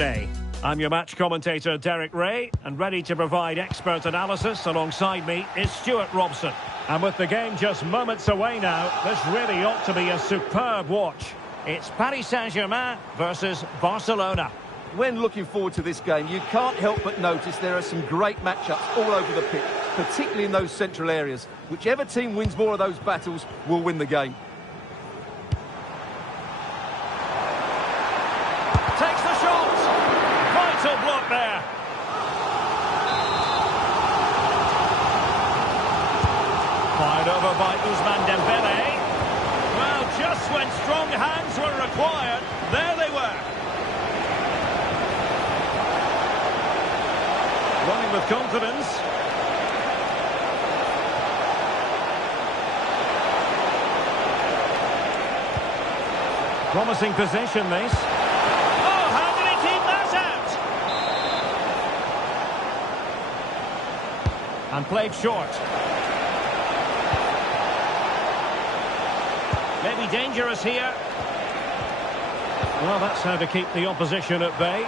Day. I'm your match commentator, Derek Ray, and ready to provide expert analysis alongside me is Stuart Robson. And with the game just moments away now, this really ought to be a superb watch. It's Paris Saint-Germain versus Barcelona. When looking forward to this game, you can't help but notice there are some great matchups all over the pitch, particularly in those central areas. Whichever team wins more of those battles will win the game. Takes the shot. Vital block there. Fired over by Ousmane Dembele. Well, just when strong hands were required, there they were. Running with confidence. Promising position, this. Oh, how did he keep that out? And played short. Maybe dangerous here. Well, that's how to keep the opposition at bay.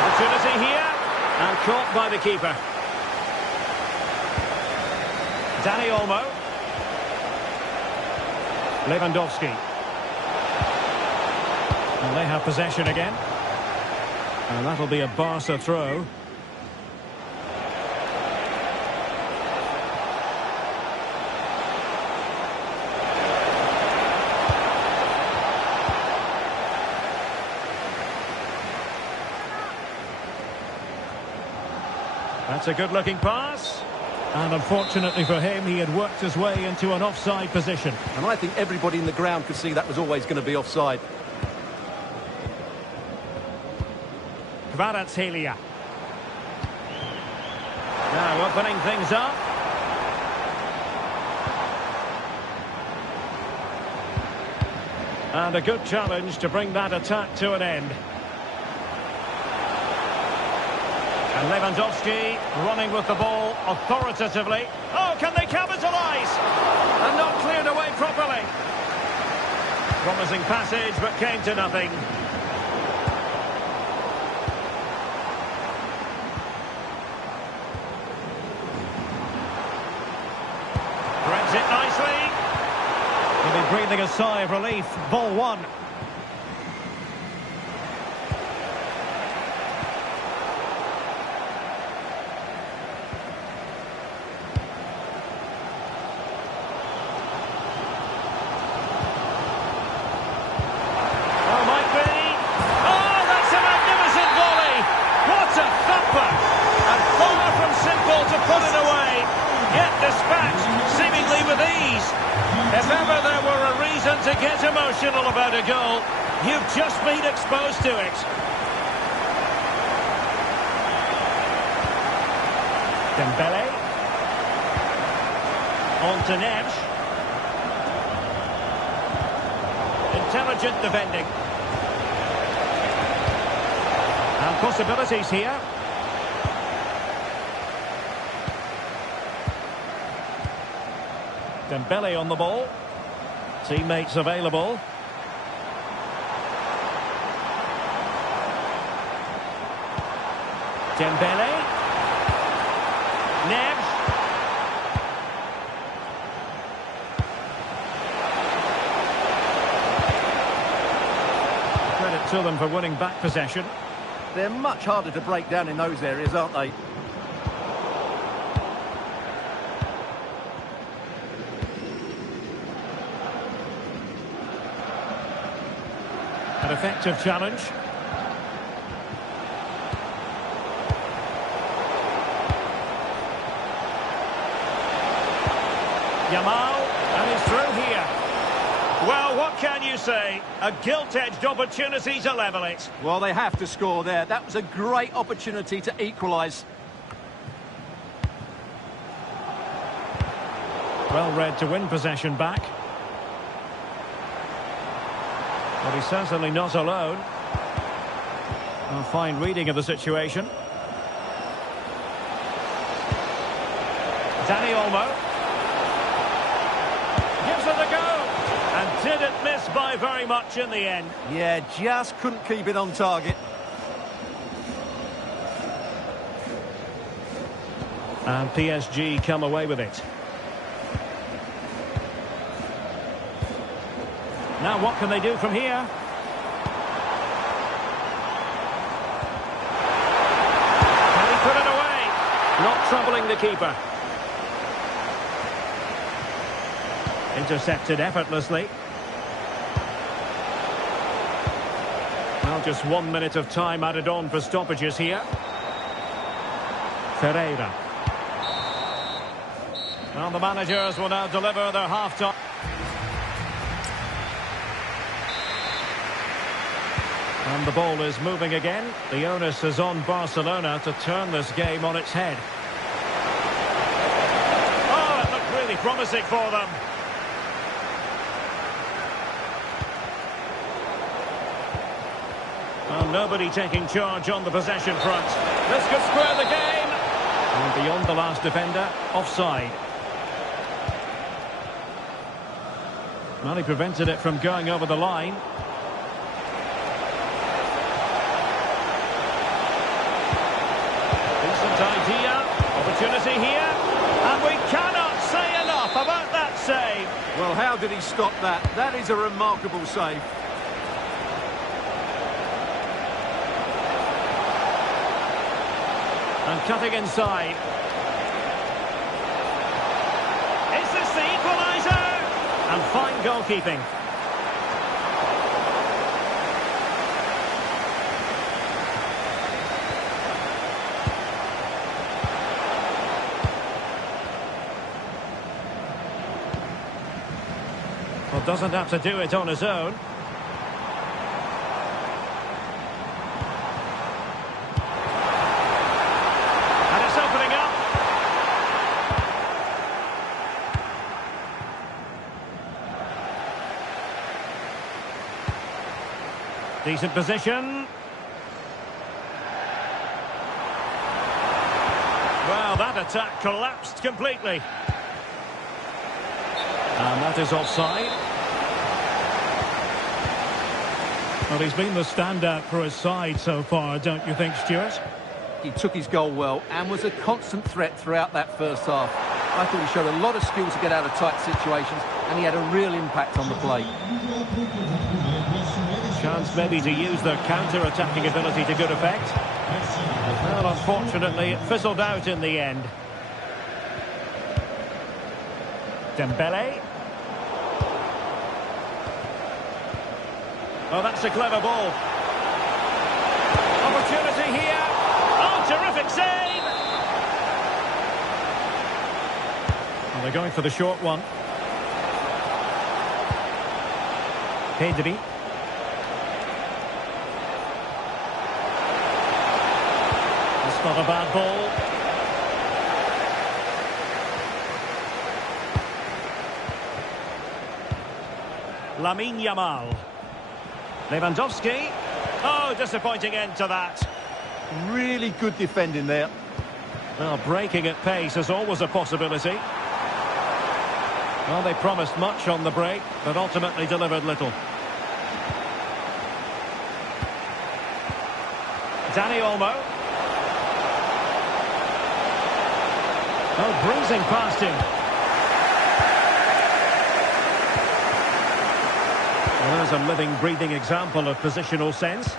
Opportunity here. And caught by the keeper. Dani Olmo. Lewandowski. And they have possession again. And that'll be a Barca throw. That's a good-looking pass. And unfortunately for him, he had worked his way into an offside position. And I think everybody in the ground could see that was always going to be offside. Kvaratskhelia. Now opening things up. And a good challenge to bring that attack to an end. And Lewandowski running with the ball authoritatively. Oh, can they capitalise? And not cleared away properly. Promising passage, but came to nothing. Threads it nicely. He'll be breathing a sigh of relief. Ball one. To get emotional about a goal, you've just been exposed to it. Dembele. On to Neves. Intelligent defending. And possibilities here. Dembele on the ball. Teammates available. Dembele. Neves. Credit to them for winning back possession. They're much harder to break down in those areas, aren't they? An effective challenge. Yamal, and he's through here. Well, what can you say? A gilt-edged opportunity to level it. Well, they have to score there. That was a great opportunity to equalise. Well read to win possession back. But he's certainly not alone. A fine reading of the situation. Dani Olmo. Gives it a go. And did it Didn't miss by very much in the end. Yeah, just couldn't keep it on target. And PSG come away with it. Now what can they do from here? Can he put it away? Not troubling the keeper. Intercepted effortlessly. Well, just 1 minute of time added on for stoppages here. Ferreira. Well, the managers will now deliver their half-time. And the ball is moving again. The onus is on Barcelona to turn this game on its head. Oh, it looked really promising for them. Well, nobody taking charge on the possession front. This could square the game. And beyond the last defender, offside. Well, he prevented it from going over the line. Decent idea. Opportunity here. And we cannot say enough about that save. Well, how did he stop that? That is a remarkable save. And cutting inside. Is this the equaliser? And fine goalkeeping. Well, doesn't have to do it on his own. And it's opening up. Decent position. Well, that attack collapsed completely. And that is offside. Well, he's been the standout for his side so far, don't you think, Stuart? He took his goal well and was a constant threat throughout that first half. I thought he showed a lot of skill to get out of tight situations, and he had a real impact on the play. Chance maybe to use their counter-attacking ability to good effect. Well, unfortunately, it fizzled out in the end. Dembele. Oh, that's a clever ball. Opportunity here. Oh, terrific save! Well, they're going for the short one. Pedri. That's not a bad ball. Lamine Yamal. Lewandowski. Oh, disappointing end to that. Really good defending there. Well, breaking at pace is always a possibility. Well, they promised much on the break, but ultimately delivered little. Dani Olmo. Oh, bruising past him. Well, there's a living, breathing example of positional sense.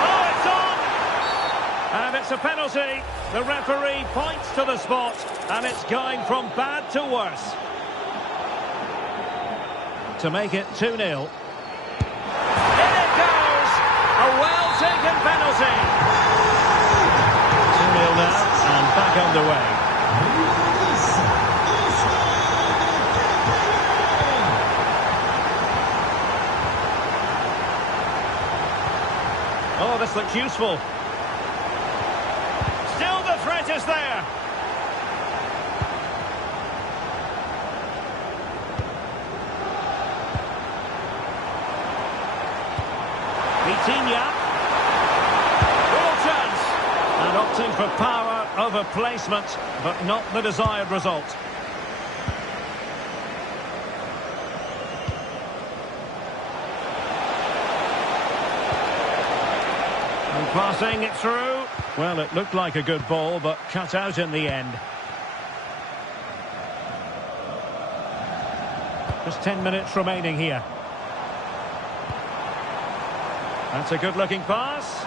Oh, it's on! And it's a penalty. The referee points to the spot, and it's going from bad to worse. To make it 2-0. In it goes! A well-taken penalty. 2-0 now, and back underway. Oh, this looks useful. Still the threat is there. Vitinha. Real chance. And opting for power over placement, but not the desired result. Passing it through. Well, it looked like a good ball, but cut out in the end. Just 10 minutes remaining here. That's a good-looking pass.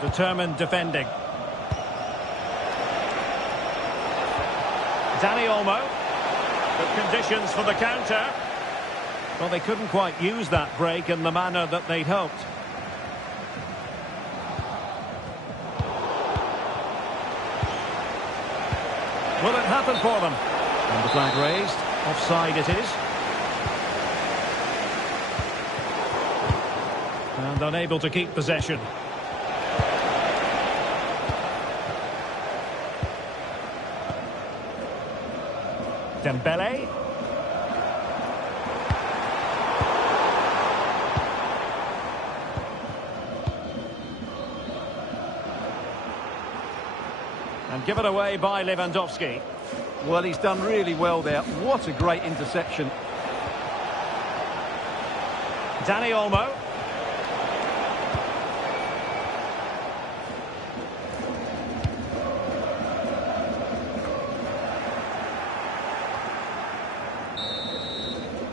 Determined defending. Dani Olmo. Good conditions for the counter. Well, they couldn't quite use that break in the manner that they'd hoped. Will it happen for them? And the flag raised. Offside it is. And unable to keep possession. Dembele. And given away by Lewandowski. Well, he's done really well there. What a great interception. Dani Olmo.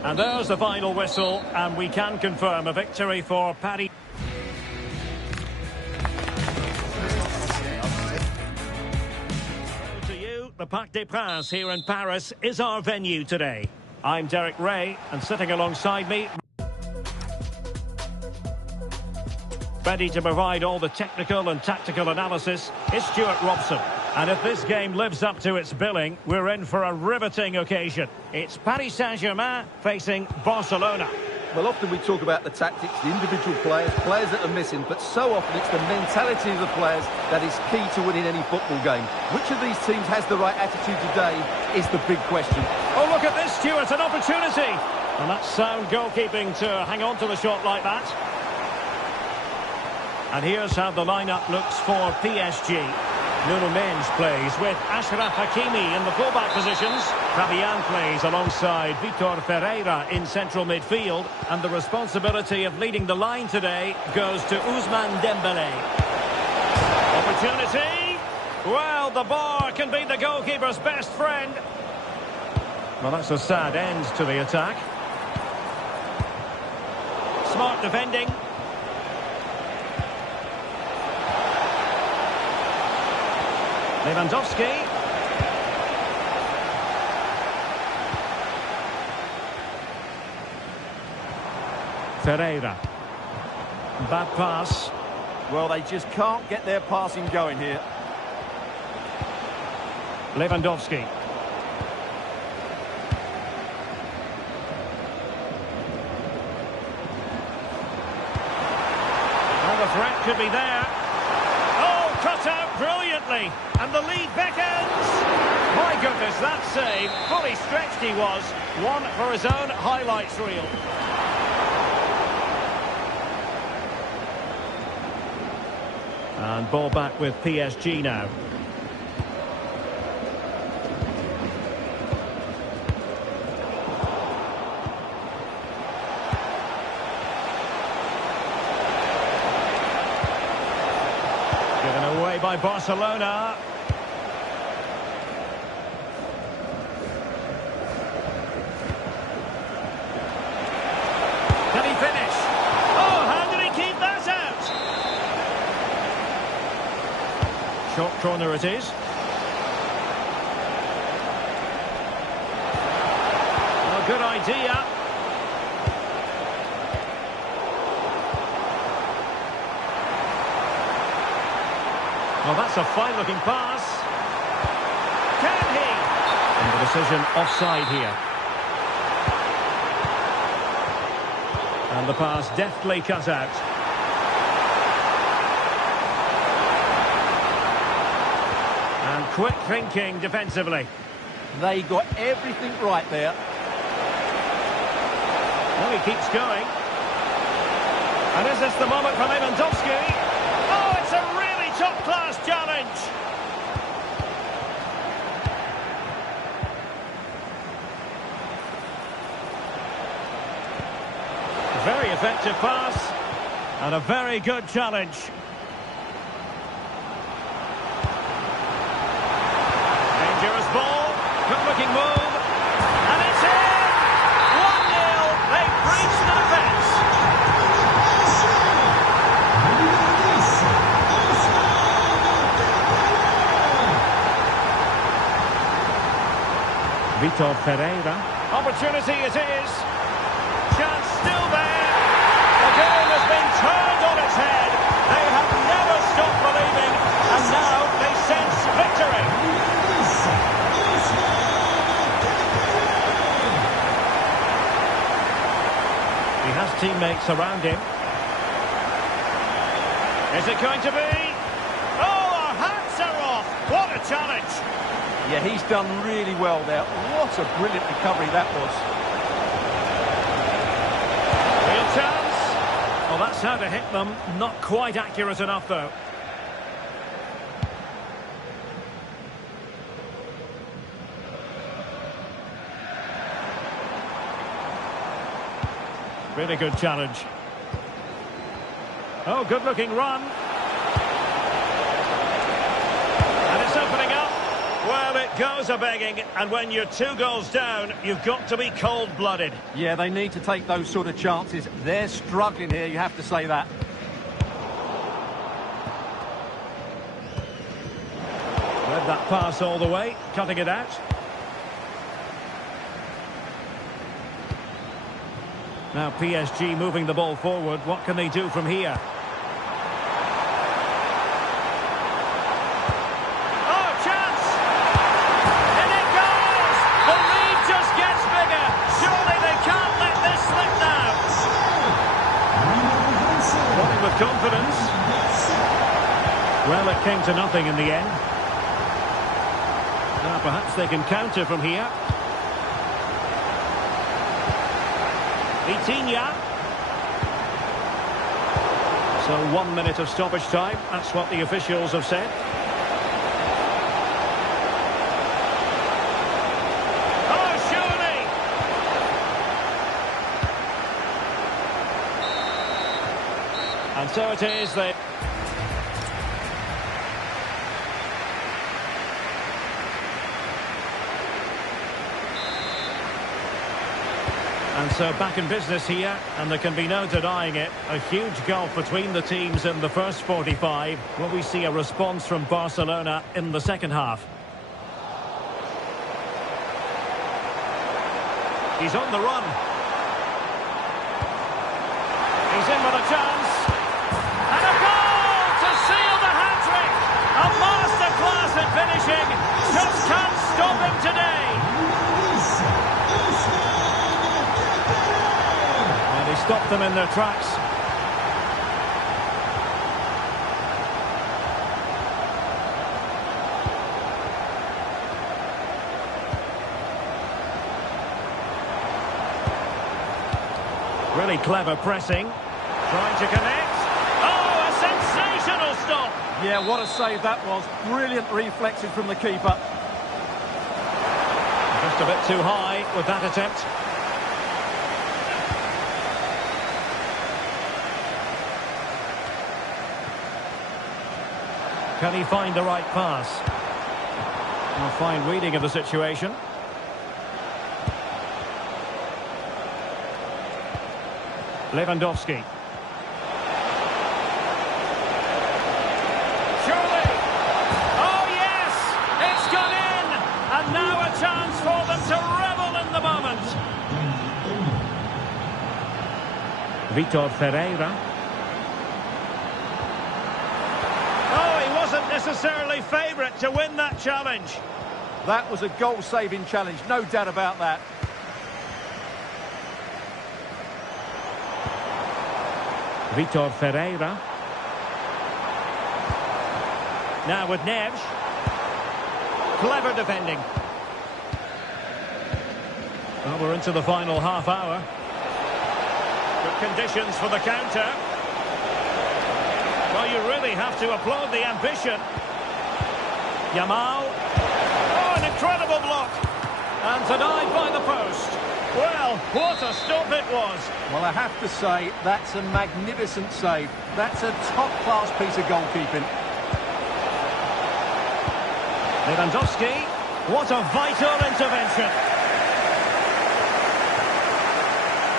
And there's the final whistle, and we can confirm a victory for Paris. To you, the Parc des Princes here in Paris is our venue today. I'm Derek Ray, and sitting alongside me, ready to provide all the technical and tactical analysis, is Stuart Robson. And if this game lives up to its billing, we're in for a riveting occasion. It's Paris Saint-Germain facing Barcelona. Well, often we talk about the tactics, the individual players that are missing, but so often it's the mentality of the players that is key to winning any football game. Which of these teams has the right attitude today is the big question. Oh, look at this, Stuart, an opportunity! And that's sound goalkeeping to hang on to the shot like that. And here's how the lineup looks for PSG. Nuno Mendes plays with Achraf Hakimi in the fullback positions. Fabian plays alongside Vitor Ferreira in central midfield. And the responsibility of leading the line today goes to Ousmane Dembele. Opportunity. Well, the bar can be the goalkeeper's best friend. Well, that's a sad end to the attack. Smart defending. Lewandowski. Ferreira. Bad pass. Well, they just can't get their passing going here. Lewandowski. Well, the threat could be there. Oh, cut out brilliantly. And the lead beckons. My goodness, that save. Fully stretched he was. One for his own highlights reel. And ball back with PSG now. Given away by Barcelona. Can he finish? Oh, how did he keep that out? Short corner it is. Well, good idea. Well, that's a fine-looking pass. Can he? And the decision offside here. And the pass deftly cut out. And quick thinking defensively. They got everything right there. Well, he keeps going. And is this the moment for Lewandowski? Oh, it's a really top-class challenge. Very effective pass. And a very good challenge. Dangerous ball. Good-looking move. And it's in! 1-0. They've breached the defence. Vitor Pereira. Opportunity it is. Chance still there. The game has been turned on its head. They have never stopped believing, and now they sense victory. He has teammates around him. Is it going to be? Oh, our hats are off. What a challenge. Yeah, he's done really well there. What a brilliant recovery that was. Real chance. Well, that's how to hit them. Not quite accurate enough, though. Really good challenge. Oh, good-looking run. And it's opening up. Well, it goes a-begging, and when you're 2 goals down, you've got to be cold-blooded. Yeah, they need to take those sort of chances. They're struggling here, you have to say that. Read that pass all the way, cutting it out. Now PSG moving the ball forward. What can they do from here? Confidence. Well, it came to nothing in the end. Now perhaps they can counter from here. Vitinha. So 1 minute of stoppage time. That's what the officials have said. Oh, surely! And so it is. And so back in business here, and there can be no denying it. A huge gulf between the teams in the first 45. Will we see a response from Barcelona in the second half? He's on the run. He's in with a chance. And a goal to seal the hat-trick. A masterclass at finishing. Just can't stop him today. And he stopped them in their tracks. Really clever pressing. Trying to connect. Oh, a sensational stop. Yeah, what a save that was. Brilliant reflexes from the keeper. Just a bit too high with that attempt. Can he find the right pass? A fine reading of the situation. Lewandowski. Surely! Oh yes! It's gone in! And now a chance for them to revel in the moment. Vitor Pereira. Oh, he wasn't necessarily favourite to win that challenge. That was a goal-saving challenge, no doubt about that. Vitor Pereira. Now with Neves. Clever defending. Well, we're into the final half hour. Good conditions for the counter. Well, you really have to applaud the ambition. Yamal. Oh, an incredible block. And denied by the post. Well, what a stop it was. Well, I have to say, that's a magnificent save. That's a top-class piece of goalkeeping. Lewandowski, what a vital intervention.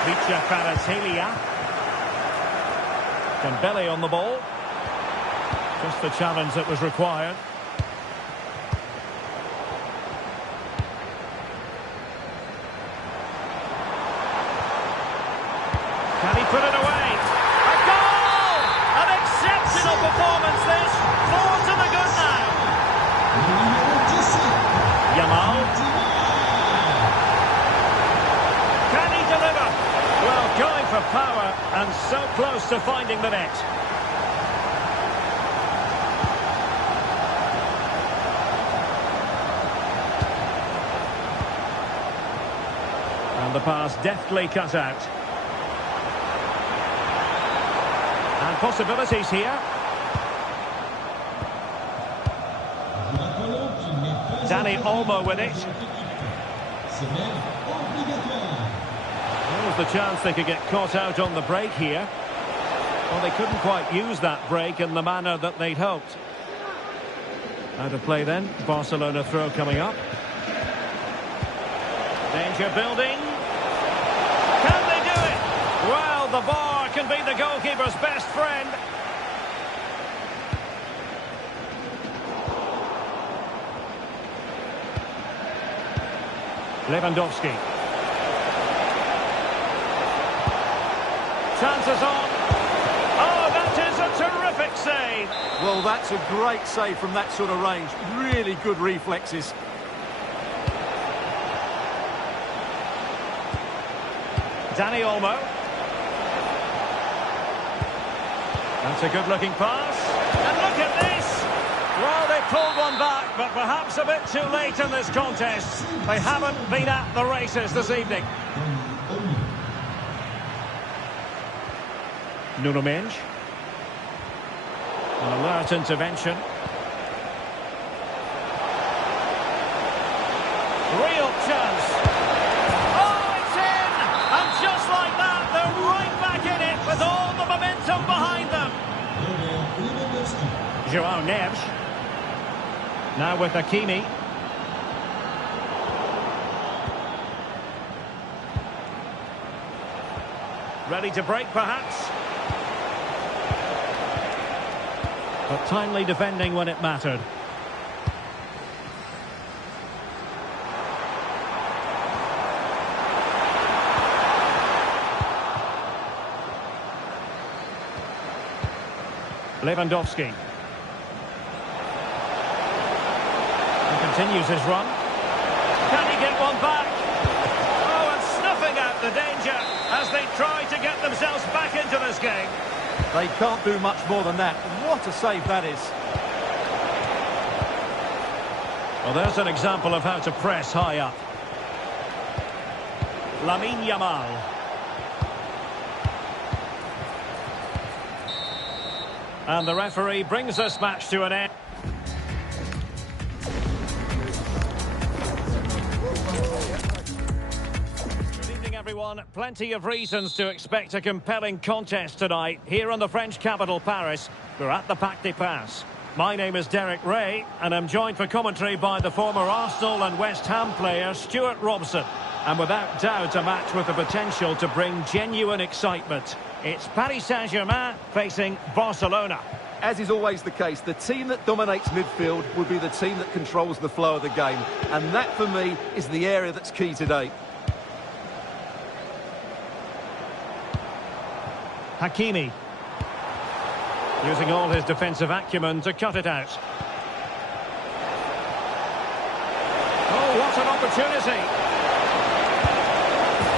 Vicha Kvaratskhelia. Dembele on the ball. Just the challenge that was required. Can he put it away? A goal! An exceptional performance this. 4 to the good now. Yamal. Can he deliver? Well, going for power and so close to finding the net. And the pass deftly cut out. And possibilities here. Dani Olmo with it. There was the chance they could get caught out on the break here. Well, they couldn't quite use that break in the manner that they'd hoped. Out of play then. Barcelona throw coming up. Danger building. Can they do it? Well, the bar can be the goalkeeper's best friend. Lewandowski. Chances on. Oh, that is a terrific save. Well, that's a great save from that sort of range. Really good reflexes. Dani Olmo. That's a good-looking pass. And look at this. Well, they pulled one back, but perhaps a bit too late in this contest. They haven't been at the races this evening. Nuno Mendes. An alert intervention. Real chance. Oh, it's in! And just like that, they're right back in it with all the momentum behind them. Joao Neves. Now with Hakimi. Ready to break, perhaps. But timely defending when it mattered. Lewandowski. He continues his run. Can he get one back? Oh, and snuffing out the danger as they try to get themselves back into this game. They can't do much more than that. What a save that is. Well, there's an example of how to press high up. Lamine Yamal. And the referee brings this match to an end. Good evening, everyone. Plenty of reasons to expect a compelling contest tonight here in the French capital, Paris. We're at the Parc des Princes. My name is Derek Ray, and I'm joined for commentary by the former Arsenal and West Ham player Stuart Robson. And without doubt, a match with the potential to bring genuine excitement. It's Paris Saint-Germain facing Barcelona. As is always the case, the team that dominates midfield will be the team that controls the flow of the game. And that, for me, is the area that's key today. Hakimi. Using all his defensive acumen to cut it out. Oh, what an opportunity.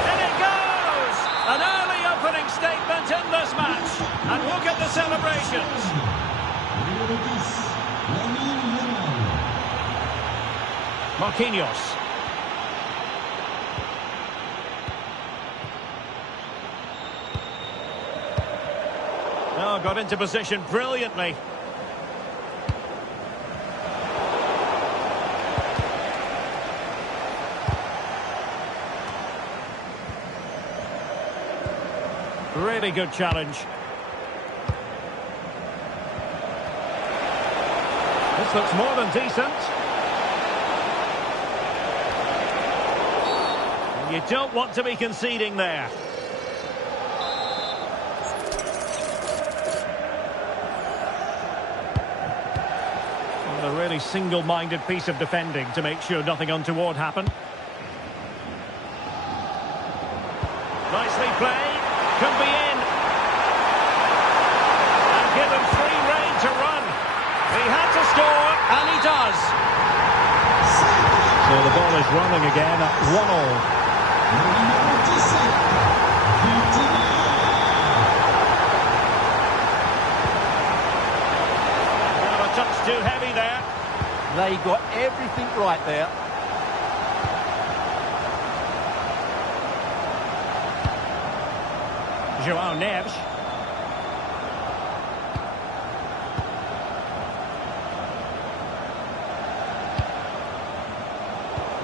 In it goes! An early opening statement in this match. And look at the celebrations. Marquinhos. Oh, got into position brilliantly. Really good challenge. This looks more than decent. And you don't want to be conceding there. And a really single-minded piece of defending to make sure nothing untoward happened. Nicely played. Could be in. And given free rein to run. He had to score, and he does. So the ball is running again at 1-1. Well, a touch too heavy there. They got everything right there. João Neves.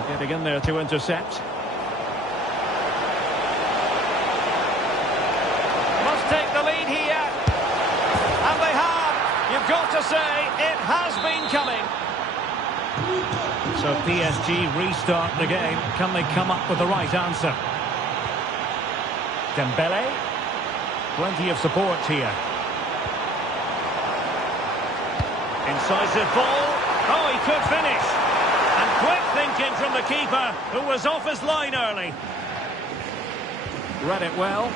Getting in there to intercept. Must take the lead here. And they have. You've got to say, it has been coming. So PSG restart the game. Can they come up with the right answer? Dembele. Plenty of support here. Incisive ball. Oh, he could finish. And quick thinking from the keeper, who was off his line early. Read it well.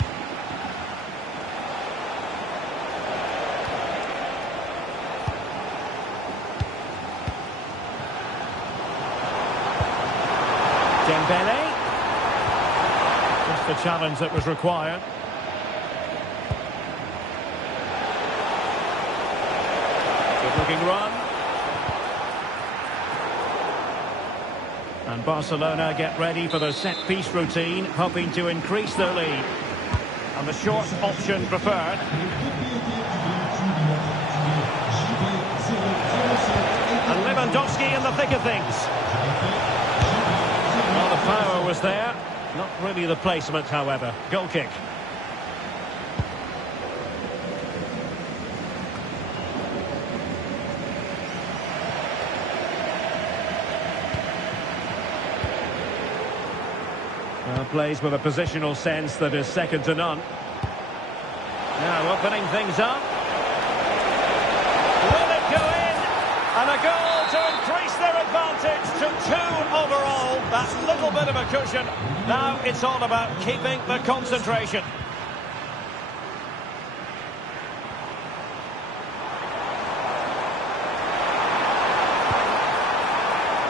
Dembele. Just the challenge that was required. Looking run. And Barcelona get ready for their set-piece routine, hoping to increase their lead. And the short option preferred. And Lewandowski in the thick of things. Well, the power was there. Not really the placement, however. Goal kick. Plays with a positional sense that is second to none. Now opening things up. Will it go in? And a goal to increase their advantage to 2 overall. That little bit of a cushion. Now it's all about keeping the concentration.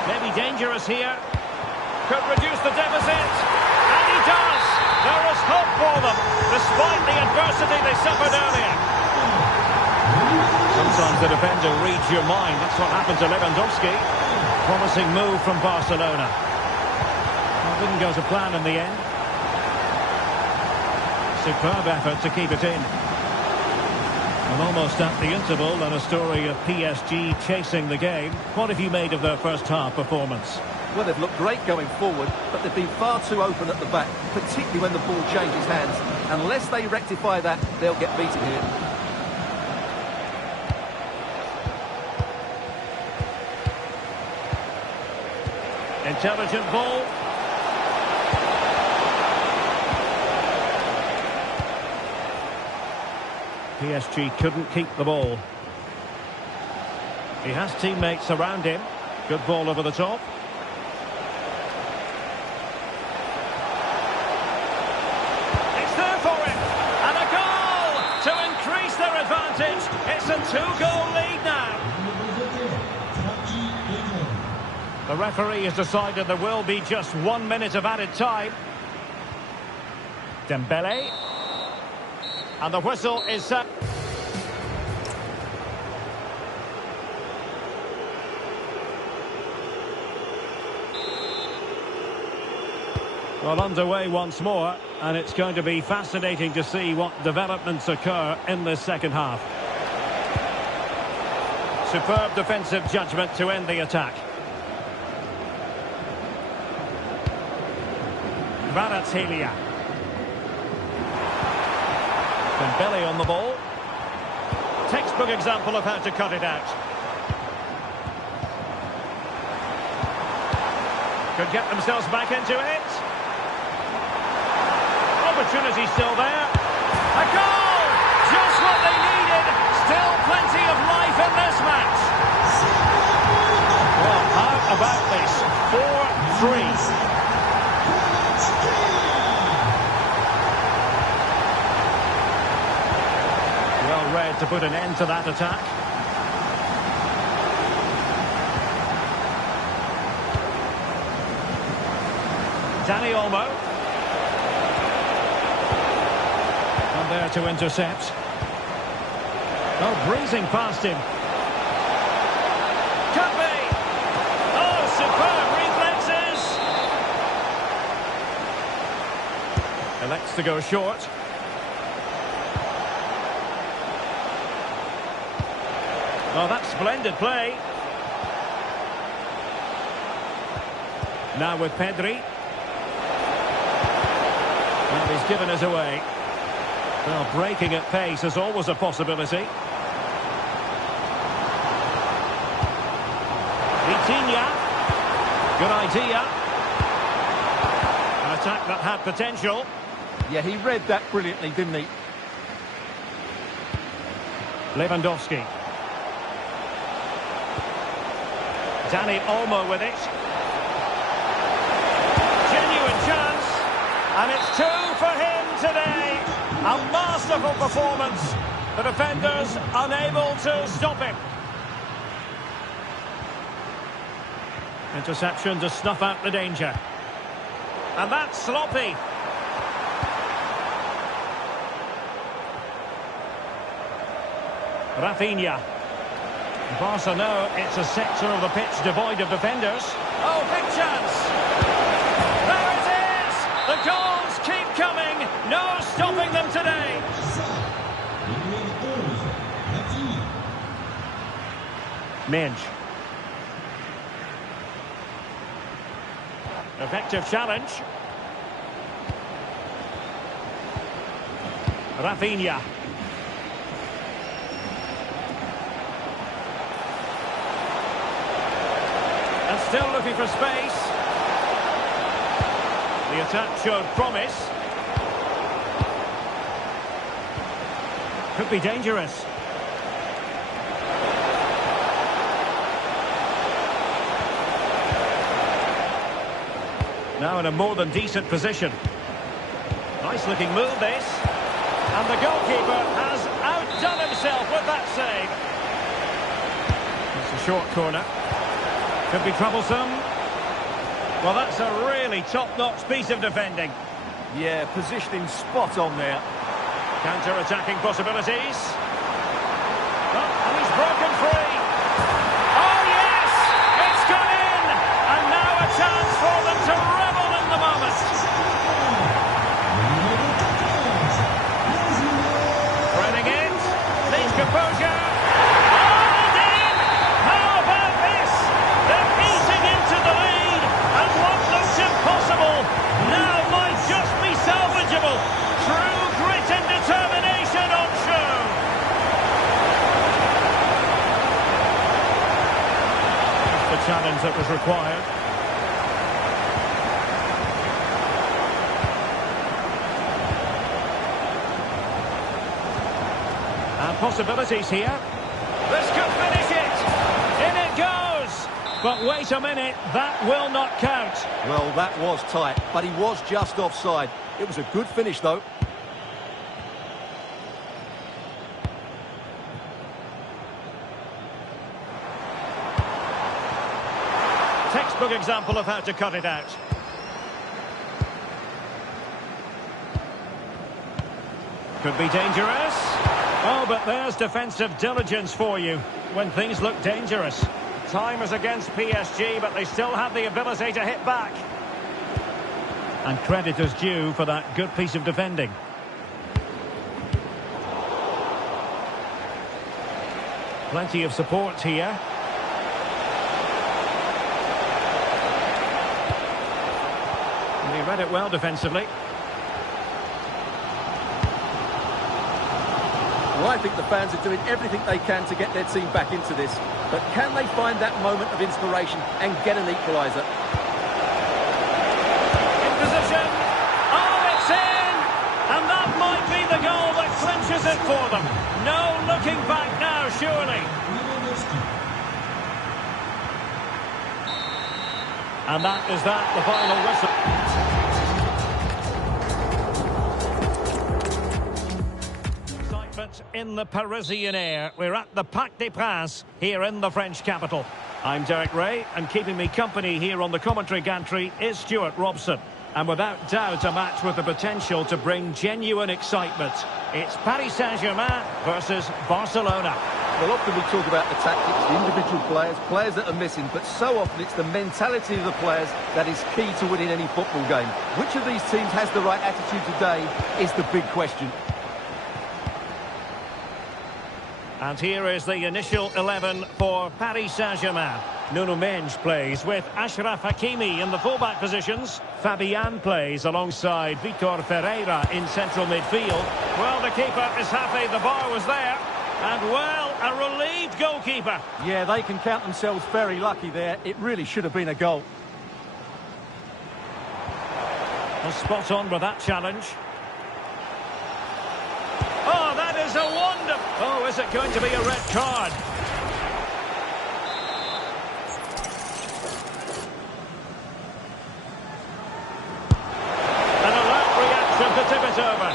Maybe dangerous here. Could reduce the deficit. Does. There is hope for them, despite the adversity they suffered earlier. Sometimes the defender reads your mind. That's what happened to Lewandowski. Promising move from Barcelona. Well, didn't go to plan in the end. Superb effort to keep it in. And almost at the interval, and a story of PSG chasing the game. What have you made of their first half performance? Well, they've looked great going forward, but they've been far too open at the back, particularly when the ball changes hands. Unless they rectify that, they'll get beaten here. Intelligent ball. PSG couldn't keep the ball. He has teammates around him. Good ball over the top. It's a 2-goal lead now. The referee has decided there will be just 1 minute of added time. Dembele. And the whistle is set. Well, underway once more, and it's going to be fascinating to see what developments occur in this second half. Superb defensive judgment to end the attack. Kvaratskhelia. Belly on the ball. Textbook example of how to cut it out. Could get themselves back into it. Opportunity still there. A goal! Just what they needed. Still plenty of life in this match. Well, how about this? 4-3. Well read to put an end to that attack. Danny Olmo. And there to intercept. Oh, breezing past him. Could be. Oh, superb reflexes. Elects to go short. Oh, that's splendid play. Now with Pedri. Well, he's given us away. Well, breaking at pace is always a possibility. Vitinha. Good idea. An attack that had potential. Yeah, he read that brilliantly, didn't he? Lewandowski. Danny Olmo with it. Genuine chance. And it's 2 for him today. A masterful performance. The defenders unable to stop him. Interception to snuff out the danger. And that's sloppy. Rafinha. Barca know it's a sector of the pitch devoid of defenders. Oh, big chance. There it is. The goals keep coming. No stopping them today. Minge. Effective challenge. Rafinha. And still looking for space. The attack showed promise. Could be dangerous. Now in a more than decent position. Nice looking move this. And the goalkeeper has outdone himself with that save. It's a short corner. Could be troublesome. Well, that's a really top-notch piece of defending. Yeah, positioning spot on there. Counter-attacking possibilities. Oh, and he's broken free. Oh, yes! It's gone in! And now a chance for them to revel in the moment. Threading it. Needs composure. Oh, indeed! How about this? They're easing into the lead. And what looks impossible now might just be salvageable. True grit and determination on show. That's the challenge that was required. And possibilities here. This could finish it. In it goes. But wait a minute, that will not count. Well, that was tight, but he was just offside. It was a good finish, though. Textbook example of how to cut it out. Could be dangerous. Oh, but there's defensive diligence for you when things look dangerous. Time is against PSG, but they still have the ability to hit back. And credit is due for that good piece of defending. Plenty of support here. And he read it well defensively. Well, I think the fans are doing everything they can to get their team back into this. But can they find that moment of inspiration and get an equaliser? In position. Oh, it's in! And that might be the goal that clinches it for them. No looking back now, surely. And that is the final whistle. Excitement in the Parisian air. We're at the Parc des Princes here in the French capital. I'm Derek Ray, and keeping me company here on the commentary gantry is Stuart Robson. And without doubt, a match with the potential to bring genuine excitement. It's Paris Saint-Germain versus Barcelona. Well, often we talk about the tactics, the individual players that are missing, but so often it's the mentality of the players that is key to winning any football game. Which of these teams has the right attitude today is the big question. And here is the initial 11 for Paris Saint-Germain. Nuno Mendes plays with Achraf Hakimi in the fullback positions. Fabian plays alongside Vitor Ferreira in central midfield. Well, the keeper is happy the bar was there. And, well, a relieved goalkeeper. Yeah, they can count themselves very lucky there. It really should have been a goal. Well, spot on with that challenge. Oh, that is a wonder. Oh, is it going to be a red card? An alert reaction to tip it over.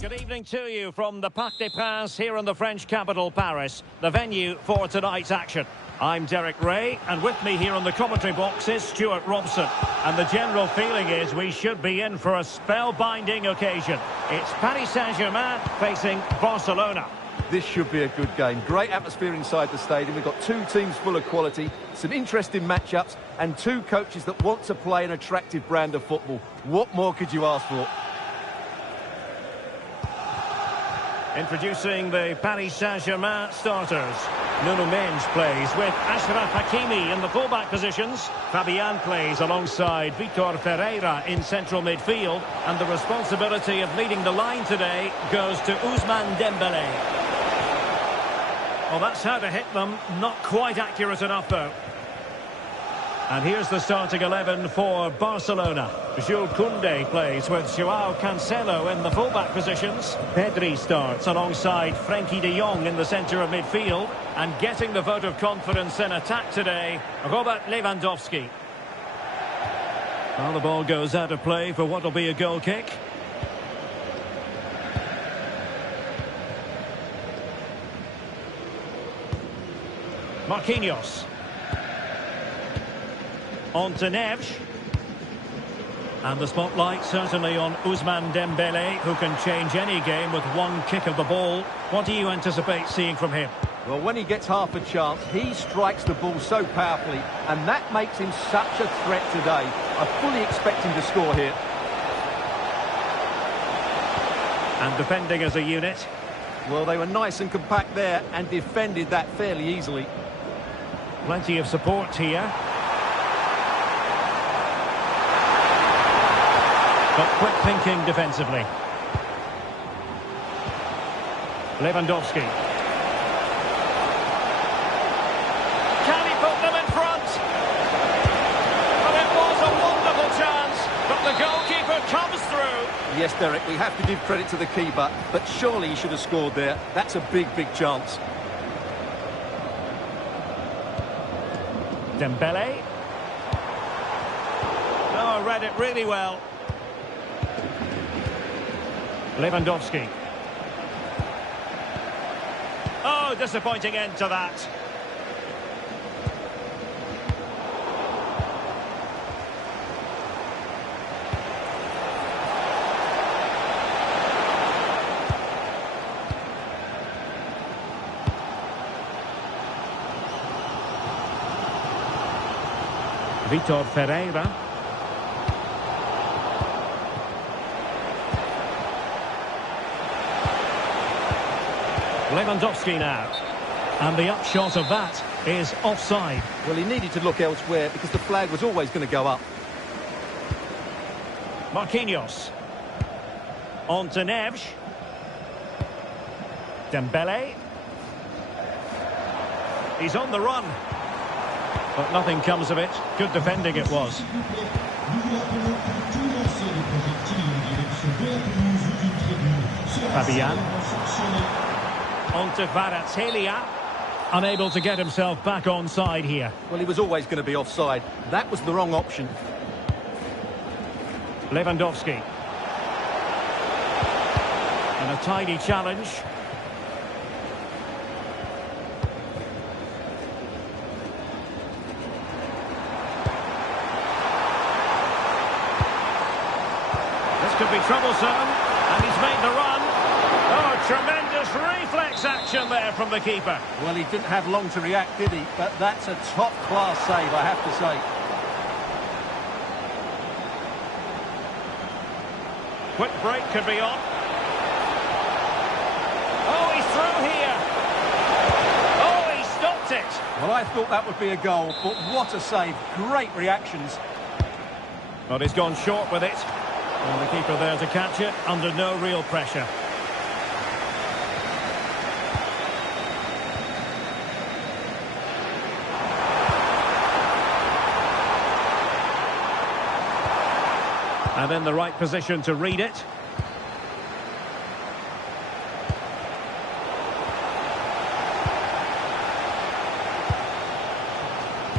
Good evening to you from the Parc des Princes here in the French capital, Paris, the venue for tonight's action. I'm Derek Ray, and with me here on the commentary box is Stuart Robson. And the general feeling is we should be in for a spellbinding occasion. It's Paris Saint-Germain facing Barcelona. This should be a good game. Great atmosphere inside the stadium. We've got two teams full of quality, some interesting matchups, and two coaches that want to play an attractive brand of football. What more could you ask for? Introducing the Paris Saint-Germain starters. Nuno Mendes plays with Achraf Hakimi in the fullback positions. Fabian plays alongside Vitor Ferreira in central midfield. And the responsibility of leading the line today goes to Ousmane Dembélé. Well, that's how to hit them. Not quite accurate enough, though. And here's the starting 11 for Barcelona. Jules Koundé plays with Joao Cancelo in the fullback positions. Pedri starts alongside Frenkie de Jong in the centre of midfield. And getting the vote of confidence in attack today, Robert Lewandowski. Well, the ball goes out of play for what will be a goal kick. Marquinhos. On to Neves. And the spotlight certainly on Ousmane Dembélé, who can change any game with one kick of the ball. What do you anticipate seeing from him? Well, when he gets half a chance, he strikes the ball so powerfully, and that makes him such a threat today. I fully expect him to score here. And defending as a unit. Well, they were nice and compact there and defended that fairly easily. Plenty of support here. But quick thinking defensively. Lewandowski. Can he put them in front? Well, it was a wonderful chance, but the goalkeeper comes through. Yes, Derek, we have to give credit to the keeper, but surely he should have scored there. That's a big, big chance. Dembélé. Oh, read it really well. Lewandowski. Oh, disappointing end to that. Vitor Ferreira. Lewandowski now. And the upshot of that is offside. Well, he needed to look elsewhere because the flag was always going to go up. Marquinhos. On to Neves. Dembele. He's on the run. But nothing comes of it. Good defending it was. Fabian. On to Kvaratskhelia. Unable to get himself back onside here. Well, he was always going to be offside. That was the wrong option. Lewandowski. And a tidy challenge. This could be troublesome, and he's made the run. Oh, tremendous reflex action there from the keeper. Well, he didn't have long to react, did he? But that's a top-class save, I have to say. Quick break could be on. Oh, he's through here. Oh, he stopped it. Well, I thought that would be a goal, but what a save. Great reactions. But he's gone short with it. And the keeper there to catch it under no real pressure. And in the right position to read it.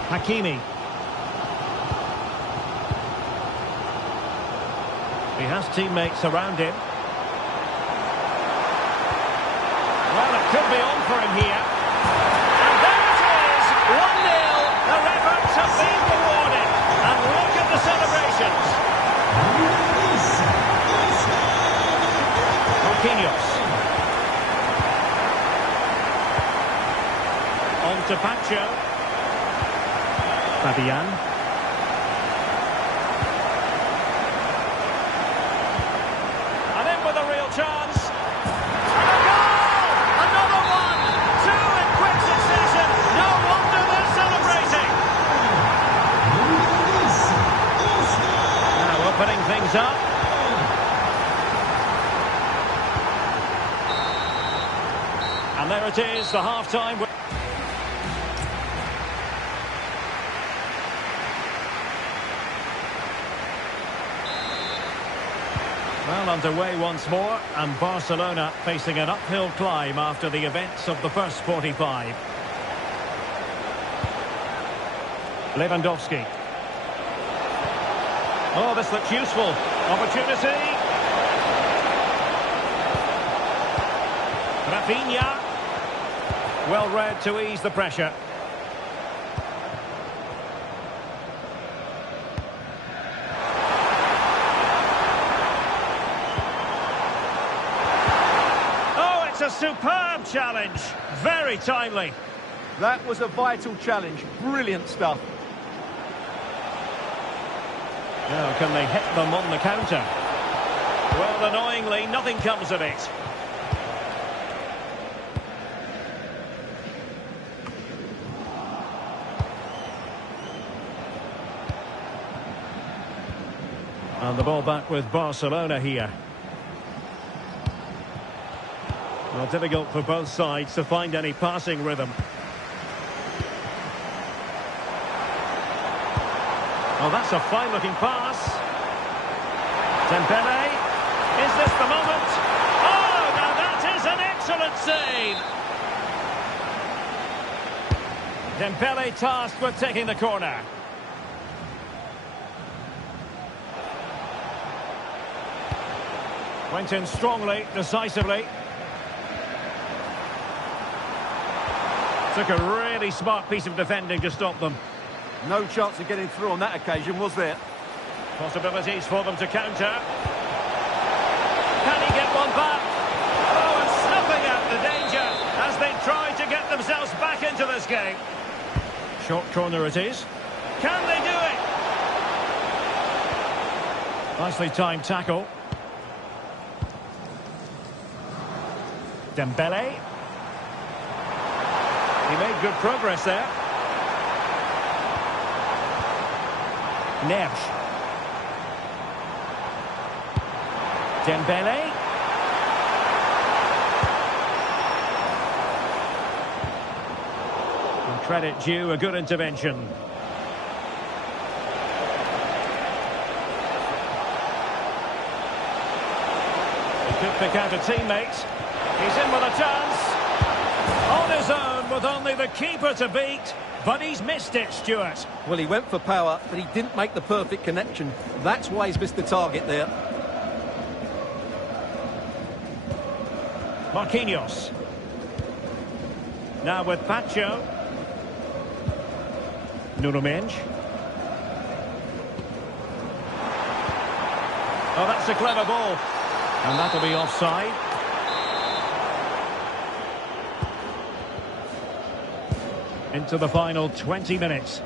Hakimi. He has teammates around him. Well, it could be on for him here. And there it is! 1-0. Their efforts have been rewarded. And look at the celebrations. Marquinhos. On to Pacho. Fabian. And in with a real chance. And a goal! Another one! Two in quick succession. No wonder they're celebrating. Now opening things up. And there it is, the half-time. Well, underway once more, and Barcelona facing an uphill climb after the events of the first 45. Lewandowski. Oh, this looks useful. Opportunity. Rafinha. Well read to ease the pressure. Oh, it's a superb challenge. Very timely. That was a vital challenge. Brilliant stuff. Now, can they hit them on the counter? Well, annoyingly, nothing comes of it. And the ball back with Barcelona here. Well, difficult for both sides to find any passing rhythm. Oh, that's a fine-looking pass. Dembele. Is this the moment? Oh, now that is an excellent save. Dembele tasked with taking the corner. Went in strongly, decisively. Took a really smart piece of defending to stop them. No chance of getting through on that occasion, was there? Possibilities for them to counter. Can he get one back? Oh, and snuffing out the danger as they try to get themselves back into this game. Short corner it is. Can they do it? Nicely timed tackle. Dembele. He made good progress there. Neves. Dembele. And credit due, a good intervention. He could pick out a teammate. He's in with a chance. On his own with only the keeper to beat. But he's missed it, Stuart. Well, he went for power, but he didn't make the perfect connection. That's why he's missed the target there. Marquinhos. Now with Pacho. Nuno Mendes. Oh, that's a clever ball. And that'll be offside. Into the final 20 minutes.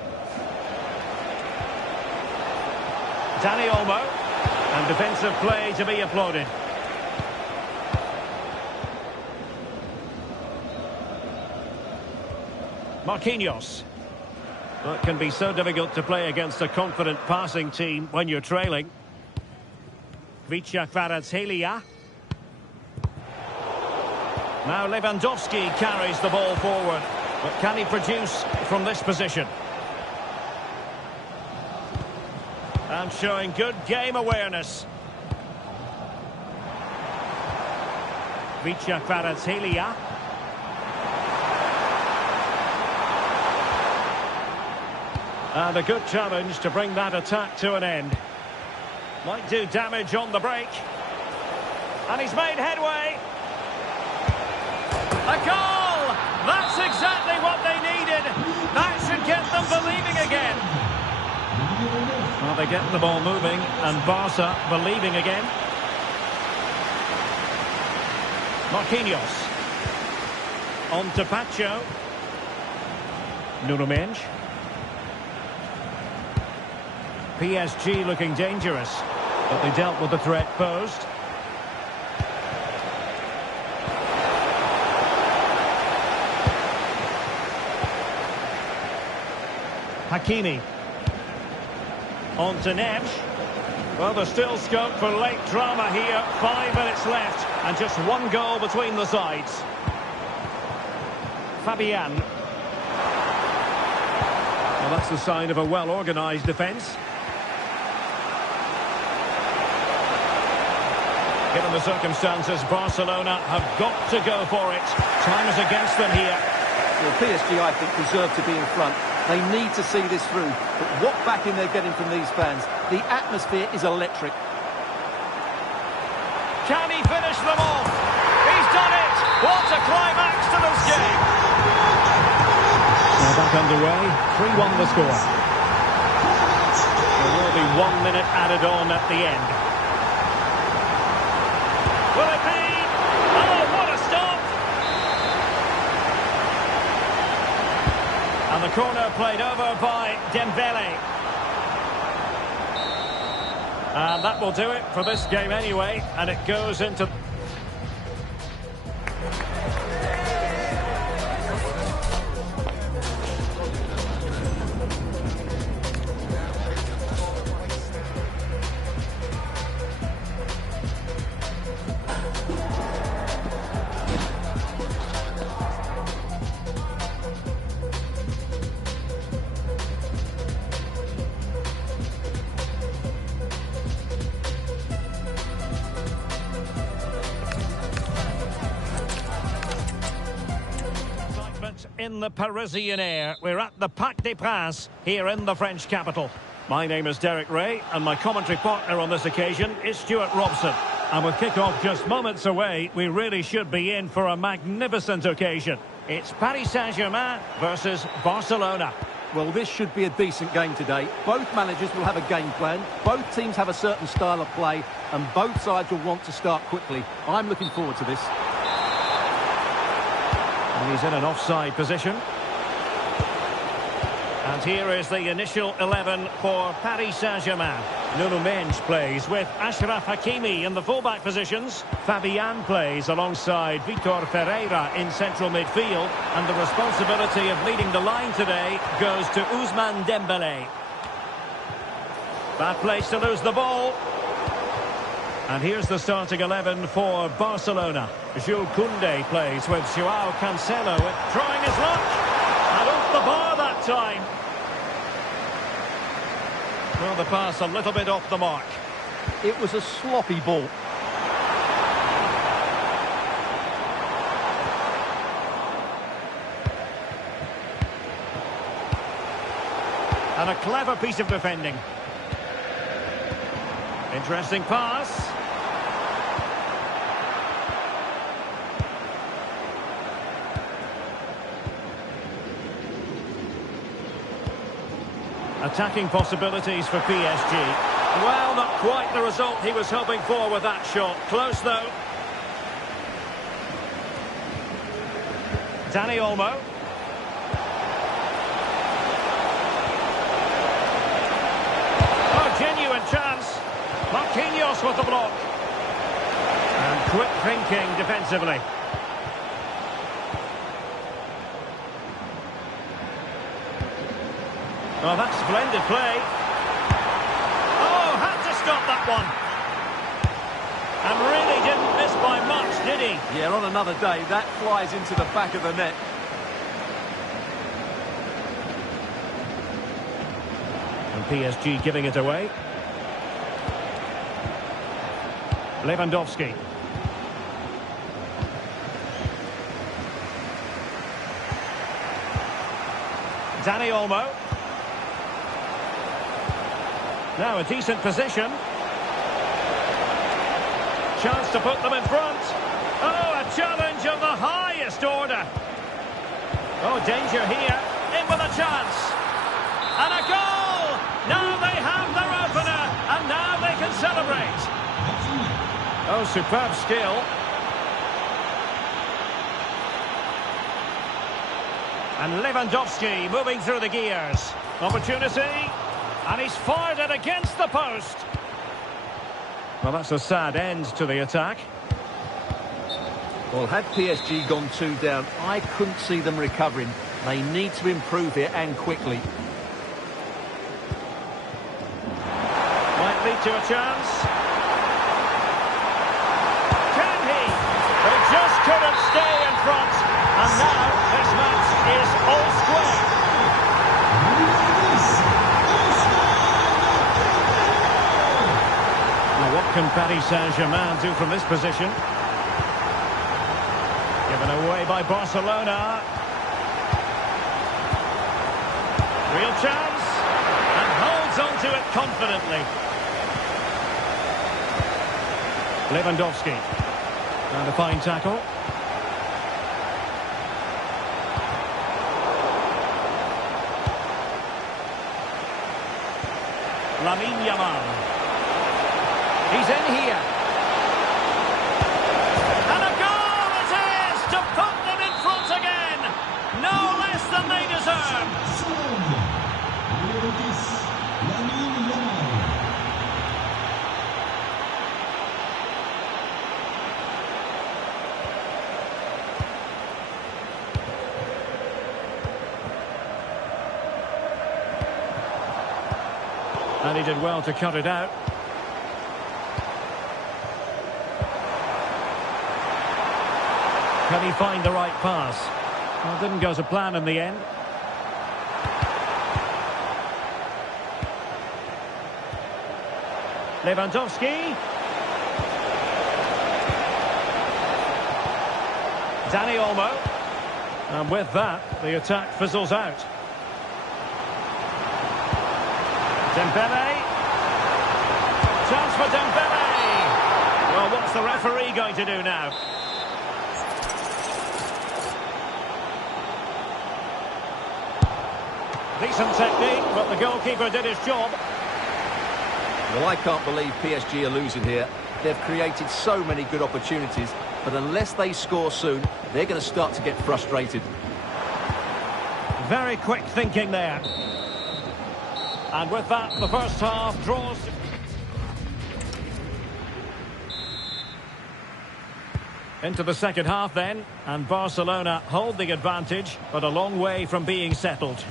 Dani Olmo. And defensive play to be applauded. Marquinhos. Well, it can be so difficult to play against a confident passing team when you're trailing. Kvaratskhelia. Now Lewandowski carries the ball forward. But can he produce from this position? And showing good game awareness. Kvaratskhelia. And a good challenge to bring that attack to an end. Might do damage on the break. And he's made headway. A goal! That's exactly what they needed. That should get them believing again. Well, they get the ball moving and Barca believing again. Marquinhos. On to Pacho. Nuno Mendes. PSG looking dangerous, but they dealt with the threat posed. Hakimi. On to Neves. Well, there's still scope for late drama here. 5 minutes left, and just one goal between the sides. Fabian. Well, that's the sign of a well-organised defence. Given the circumstances, Barcelona have got to go for it. Time is against them here. Well, PSG, I think, deserve to be in front. They need to see this through. But what backing they're getting from these fans. The atmosphere is electric. Can he finish them off? He's done it! What a climax to this game! Now back underway. 3-1 the score. There will be 1 minute added on at the end. Will it be? Oh, what a stop! And the corner played over by Dembele. And that will do it for this game anyway. And it goes into... in the Parisian air. We're at the Parc des Princes here in the French capital. My name is Derek Ray and my commentary partner on this occasion is Stuart Robson. And with kick-off just moments away, we really should be in for a magnificent occasion. It's Paris Saint-Germain versus Barcelona. Well, this should be a decent game today. Both managers will have a game plan. Both teams have a certain style of play and both sides will want to start quickly. I'm looking forward to this. And he's in an offside position. And here is the initial 11 for Paris Saint-Germain. Nuno Mendes plays with Achraf Hakimi in the fullback positions. Fabian plays alongside Vitor Ferreira in central midfield. And the responsibility of leading the line today goes to Ousmane Dembele. Bad place to lose the ball. And here's the starting 11 for Barcelona. Jules Koundé plays with Joao Cancelo, trying his luck. And off the bar that time. Well, the pass a little bit off the mark. It was a sloppy ball. And a clever piece of defending. Interesting pass. Attacking possibilities for PSG. Well, not quite the result he was hoping for with that shot. Close, though. Dani Olmo. Oh, genuine chance. Marquinhos with the block. And quick thinking defensively. Oh, that's splendid play. Oh, had to stop that one. And really didn't miss by much, did he? Yeah, on another day, that flies into the back of the net. And PSG giving it away. Lewandowski. Dani Olmo. Now a decent position. Chance to put them in front. Oh, a challenge of the highest order. Oh, danger here. In with a chance. And a goal! Now they have their opener. And now they can celebrate. Oh, superb skill. And Lewandowski moving through the gears. Opportunity. And he's fired it against the post. Well, that's a sad end to the attack. Well, had PSG gone 2 down, I couldn't see them recovering. They need to improve here and quickly. Might lead to a chance. Can he? They just couldn't stay in front. And now this match is all square. Now what can Paris Saint-Germain do from this position? Given away by Barcelona. Real chance. And holds on to it confidently. Lewandowski. And a fine tackle. Lamine Yamal. He's in here. And a goal it is to put them in front again. No less than they deserve. And he did well to cut it out. Can he find the right pass? Well, didn't go to plan in the end. Lewandowski. Dani Olmo. And with that, the attack fizzles out. Dembele. Chance for Dembele. Well, what's the referee going to do now? Decent technique, but the goalkeeper did his job. Well, I can't believe PSG are losing here. They've created so many good opportunities, but unless they score soon, they're going to start to get frustrated. Very quick thinking there. And with that, the first half draws. Into the second half then, and Barcelona hold the advantage, but a long way from being settled.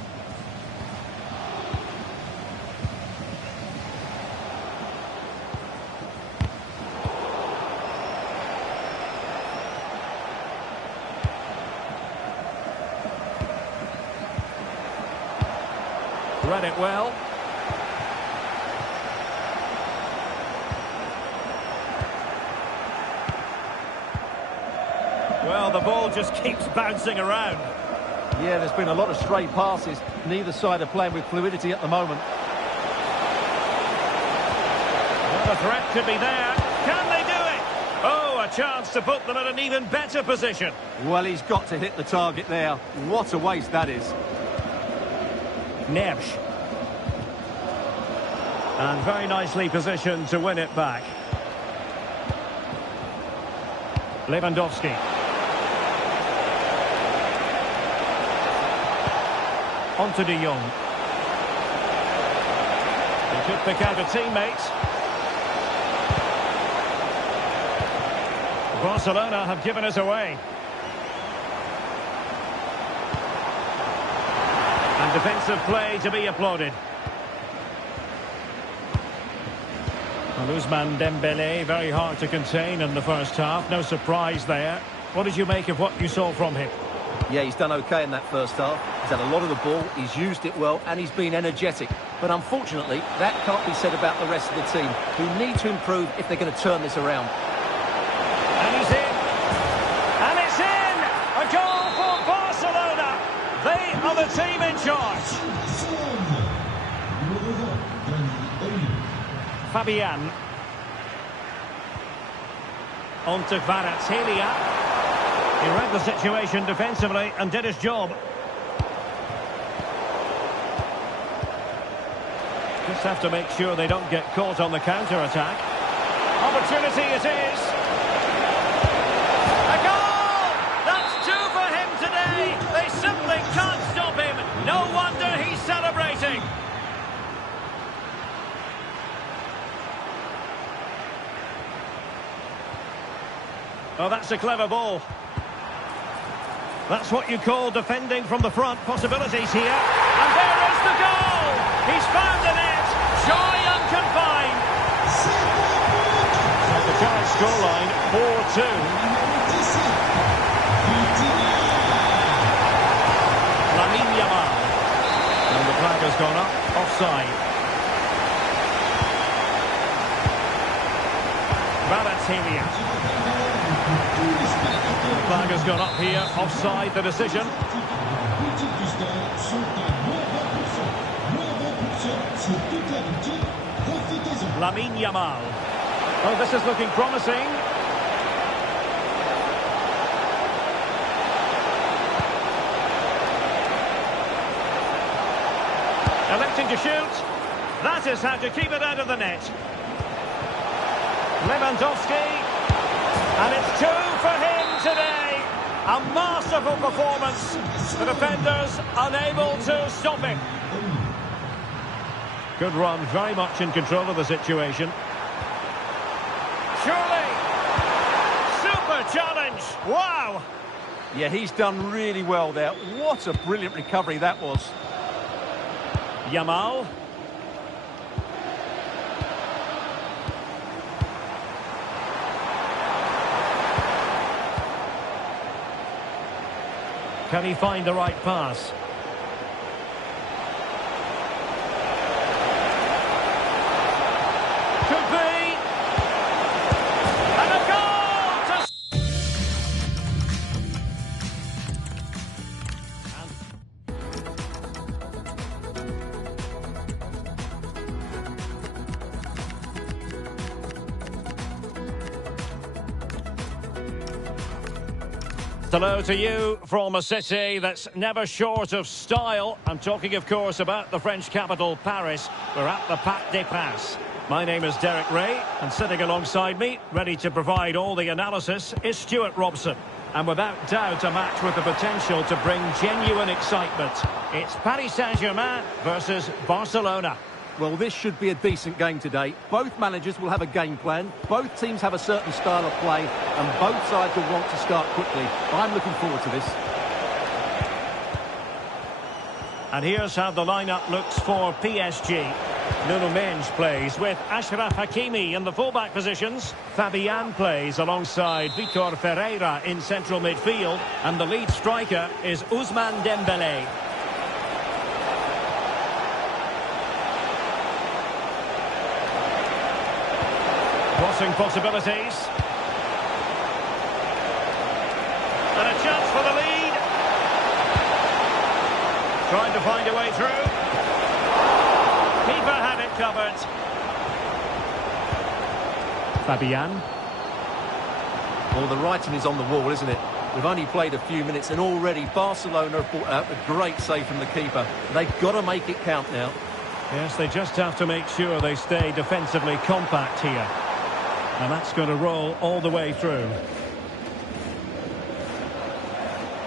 Read it well. Well, the ball just keeps bouncing around. Yeah, there's been a lot of stray passes. Neither side are playing with fluidity at the moment. Well, the threat could be there. Can they do it? Oh, a chance to put them in an even better position. Well, he's got to hit the target there. What a waste that is. Neves. And very nicely positioned to win it back. Lewandowski. On to De Jong. He could pick out a teammate. Barcelona have given us away. And defensive play to be applauded. And Ousmane Dembélé, very hard to contain in the first half. No surprise there. What did you make of what you saw from him? Yeah, he's done okay in that first half. He's had a lot of the ball, he's used it well, and he's been energetic. But unfortunately, that can't be said about the rest of the team, who need to improve if they're going to turn this around. And he's in. And it's in! A goal for Barcelona! They are the team in charge. Fabian. On to Kvaratskhelia. He read the situation defensively and did his job. Just have to make sure they don't get caught on the counter-attack. Opportunity it is. A goal! That's two for him today. They simply can't stop him. No wonder he's celebrating. Oh, that's a clever ball. That's what you call defending from the front. Possibilities here. And there is the goal! He's found the net. Joy unconfined. So the current scoreline, 4-2. Lamine Yamal. And the flag has gone up. Offside. Kvaratskhelia. The flag has gone up here, offside the decision. Lamine Yamal. Oh, this is looking promising. Electing to shoot. That is how to keep it out of the net. Lewandowski. And it's two for him today. A masterful performance. The defenders unable to stop him. Good run, very much in control of the situation. Surely. Super challenge. Wow. Yeah, he's done really well there. What a brilliant recovery that was. Yamal. Can he find the right pass? Could be. And a goal to... Hello to you from a city that's never short of style. I'm talking, of course, about the French capital, Paris. We're at the Parc des Princes. My name is Derek Ray, and sitting alongside me, ready to provide all the analysis, is Stuart Robson. And without doubt, a match with the potential to bring genuine excitement. It's Paris Saint-Germain versus Barcelona. Well, this should be a decent game today. Both managers will have a game plan. Both teams have a certain style of play, and both sides will want to start quickly. I'm looking forward to this. And here's how the lineup looks for PSG. Nuno Mendes plays with Achraf Hakimi in the fullback positions. Fabian plays alongside Vitor Ferreira in central midfield. And the lead striker is Ousmane Dembélé. crossing possibilities. And a chance for the lead. Trying to find a way through. Keeper had it covered. Fabian. Well, the writing is on the wall, isn't it? We've only played a few minutes and already Barcelona have brought out a great save from the keeper. They've got to make it count now. Yes, they just have to make sure they stay defensively compact here. And that's going to roll all the way through.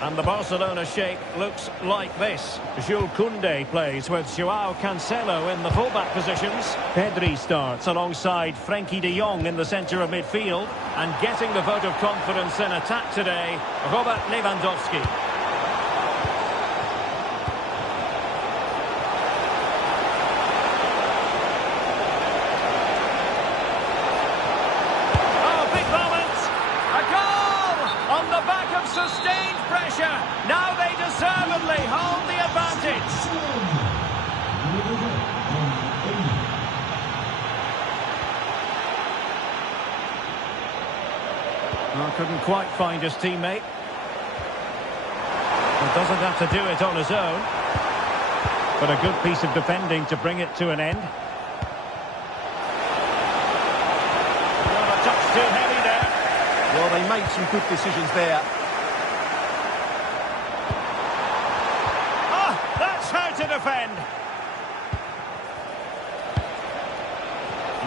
And the Barcelona shape looks like this. Jules Koundé plays with Joao Cancelo in the fullback positions. Pedri starts alongside Frenkie de Jong in the centre of midfield. And getting the vote of confidence in attack today, Robert Lewandowski. Oh, big moment! A goal! On the back of sustained pressure. Now they deservedly hold the advantage. Well, couldn't quite find his teammate. He doesn't have to do it on his own. But a good piece of defending to bring it to an end. Well, a touch too heavy there. Well, they made some good decisions there. That's how to defend.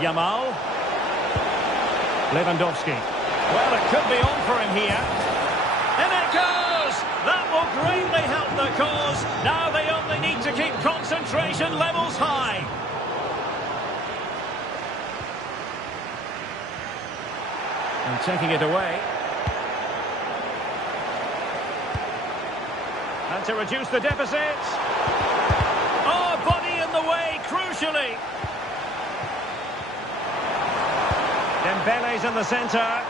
Yamal. Lewandowski. Well, it could be on for him here. And it goes! That will greatly help the cause. Now they only need to keep concentration levels high. And taking it away. And to reduce the deficit. Oh, body in the way, crucially. Dembele's in the centre.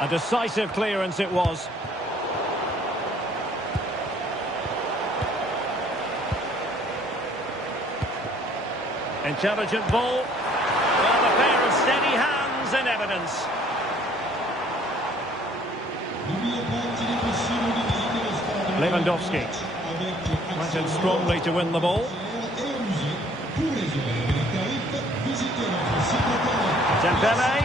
A decisive clearance it was. Intelligent ball. Well, a pair of steady hands in evidence. Lewandowski went in strongly to win the ball. Dembele.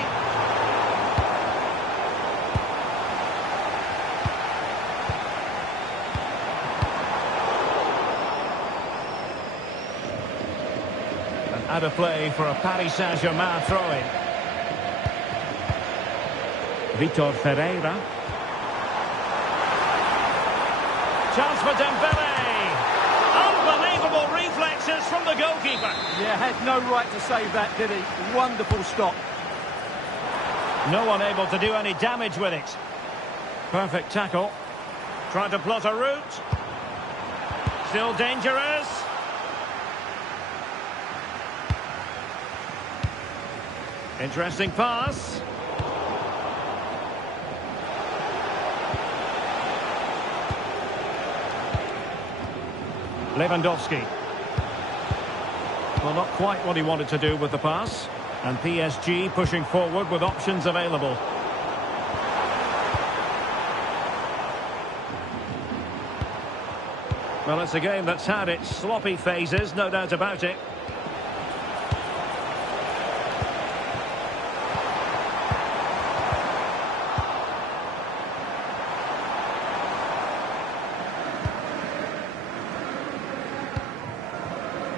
And out of play for a Paris Saint-Germain throw-in. Vitor Ferreira. Chance for Dembele. Unbelievable reflexes from the goalkeeper. Yeah, had no right to save that, did he? Wonderful stop. No one able to do any damage with it. Perfect tackle. Trying to plot a route. Still dangerous. Interesting pass. Lewandowski. Well, not quite what he wanted to do with the pass. And PSG pushing forward with options available. Well, it's a game that's had its sloppy phases, no doubt about it.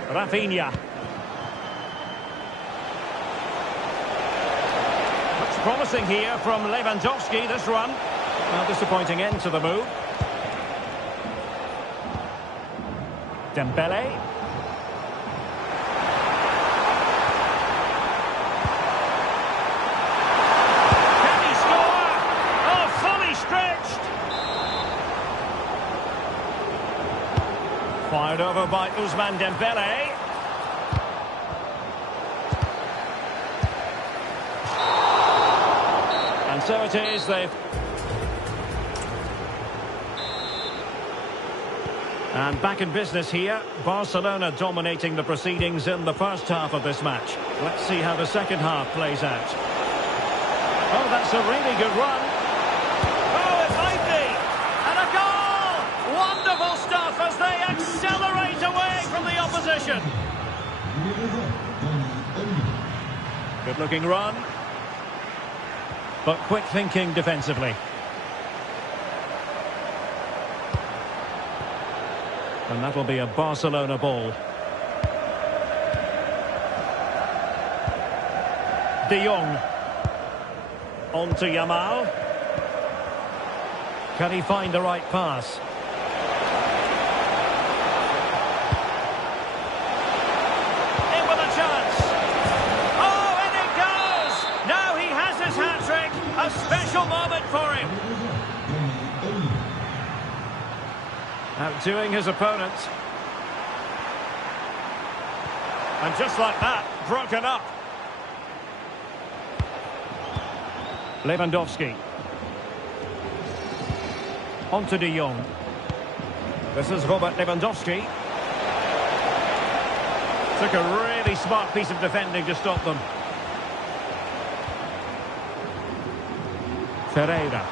Rafinha. Looks promising here from Lewandowski, this run. Well, disappointing end to the move. Dembele. Can he score? Oh, fully stretched. Fired over by Ousmane Dembele. And so it is, they've... And back in business here, Barcelona dominating the proceedings in the first half of this match. Let's see how the second half plays out. That's a really good run. Oh, it might be. And a goal! Wonderful stuff as they accelerate away from the opposition. Good looking run. But quick thinking defensively. And that'll be a Barcelona ball. De Jong. On to Yamal. Can he find the right pass? In with a chance. Oh, and it goes! Now he has his hat-trick. A special moment for him. Outdoing his opponent. And just like that, broken up. Lewandowski. On to De Jong. This is Robert Lewandowski. Took a really smart piece of defending to stop them. Ferreira.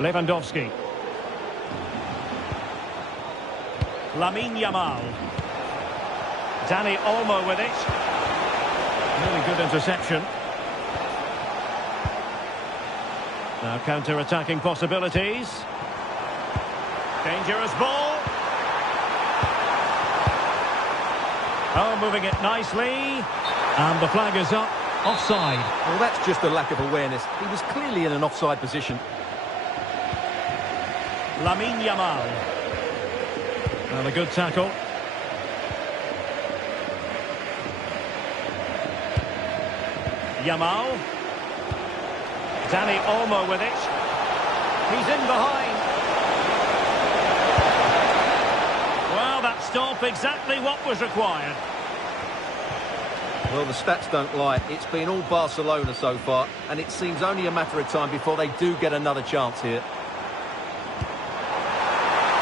Lewandowski. Lamine Yamal. Dani Olmo with it. Really good interception. Now counter-attacking possibilities. Dangerous ball. Oh, moving it nicely. And the flag is up. Offside. Well, that's just a lack of awareness. He was clearly in an offside position. Lamine Yamal. And a good tackle. Yamal. Dani Olmo with it. He's in behind. Well, that stop exactly what was required. Well, the stats don't lie. It's been all Barcelona so far, and it seems only a matter of time before they do get another chance here.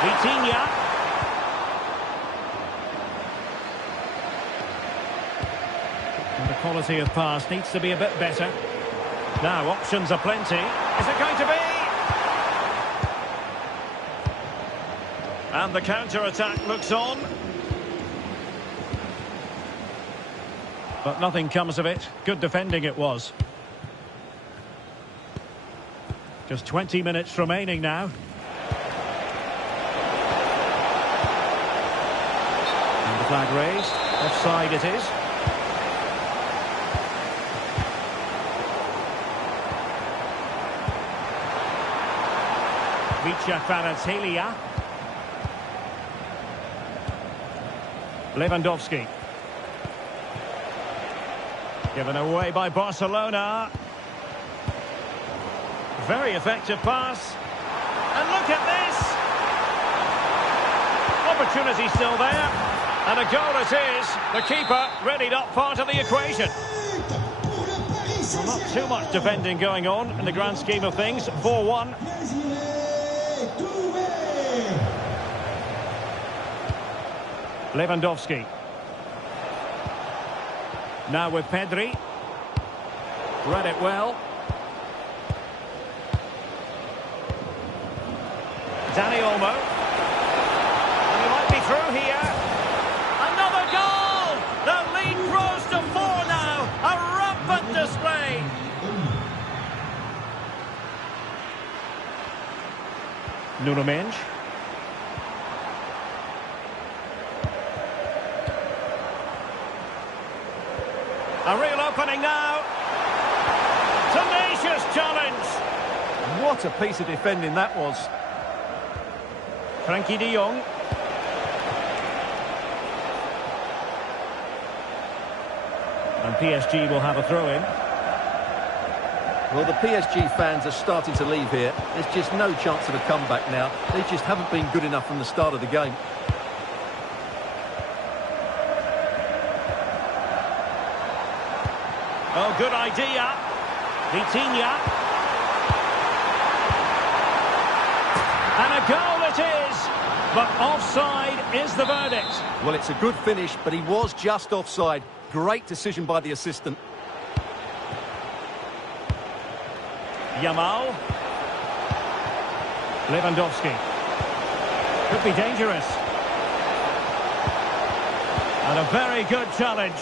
Vitinha. And the quality of pass needs to be a bit better. Now, options are plenty. Is it going to be? And the counter-attack looks on. But nothing comes of it. Good defending it was. Just 20 minutes remaining now. And the flag raised. Offside it is. Vicha Kvaratskhelia. Lewandowski. Given away by Barcelona. Very effective pass. And look at this. Opportunity still there. And a goal it is. The keeper really not part of the equation. Well, not too much defending going on in the grand scheme of things. 4-1. Lewandowski. Now with Pedri. Read it well. Dani Olmo. And he might be through here. Another goal! The lead grows to 4 now. A rampant display. Nuno Mendes. A real opening now. Tenacious challenge. What a piece of defending that was. Frankie de Jong. And PSG will have a throw-in. Well, the PSG fans are starting to leave here. There's just no chance of a comeback now. They just haven't been good enough from the start of the game. Oh, good idea. Vitinha. And a goal it is. But offside is the verdict. Well, it's a good finish, but he was just offside. Great decision by the assistant. Yamal. Lewandowski. Could be dangerous. And a very good challenge.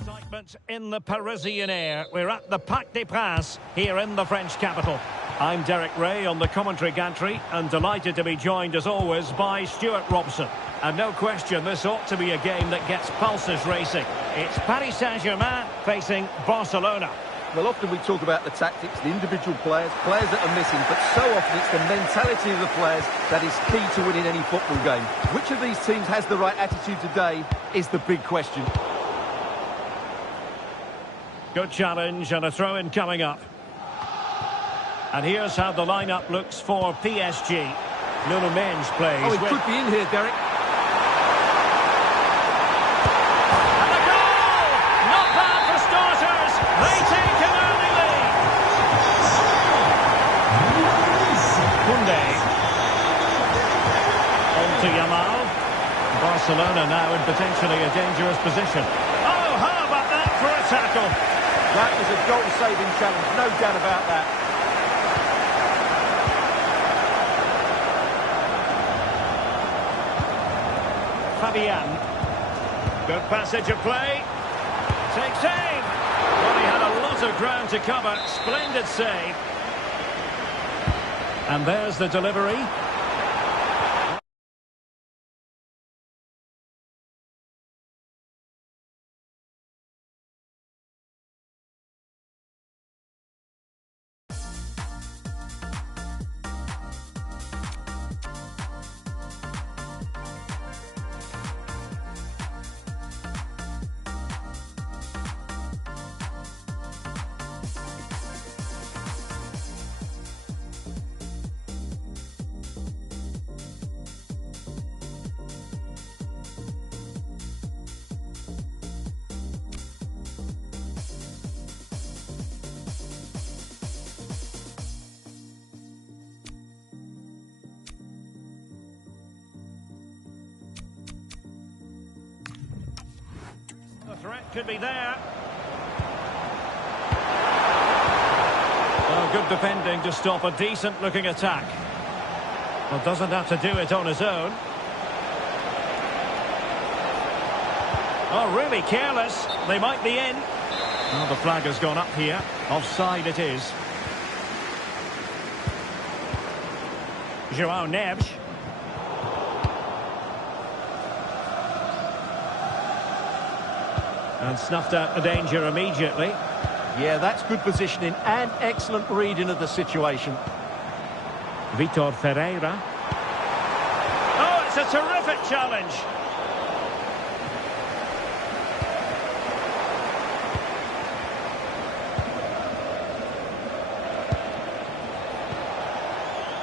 Excitement in the Parisian air. We're at the Parc des Princes here in the French capital. I'm Derek Ray on the commentary gantry and delighted to be joined as always by Stuart Robson. And no question, this ought to be a game that gets pulses racing. It's Paris Saint-Germain facing Barcelona. Well, often we talk about the tactics, the individual players that are missing, but so often it's the mentality of the players that is key to winning any football game. Which of these teams has the right attitude today is the big question. Good challenge and a throw-in coming up. And here's how the lineup looks for PSG. Nuno Mendes plays. Oh, he could be in here, Derek. And a goal! Not bad for starters. They take an early lead. Koundé. On to Yamal. Barcelona now in potentially a dangerous position. Oh, how about that for a tackle? That was a goal-saving challenge, no doubt about that. Fabian. Good passage of play. Takes aim. Well, he had a lot of ground to cover. Splendid save. And there's the delivery. The threat could be there. Oh, good defending to stop a decent-looking attack. Well, doesn't have to do it on his own. Oh, really careless. They might be in. Oh, the flag has gone up here. Offside it is. João Neves. And snuffed out the danger immediately. Yeah, that's good positioning and excellent reading of the situation. Vitor Ferreira. Oh, it's a terrific challenge.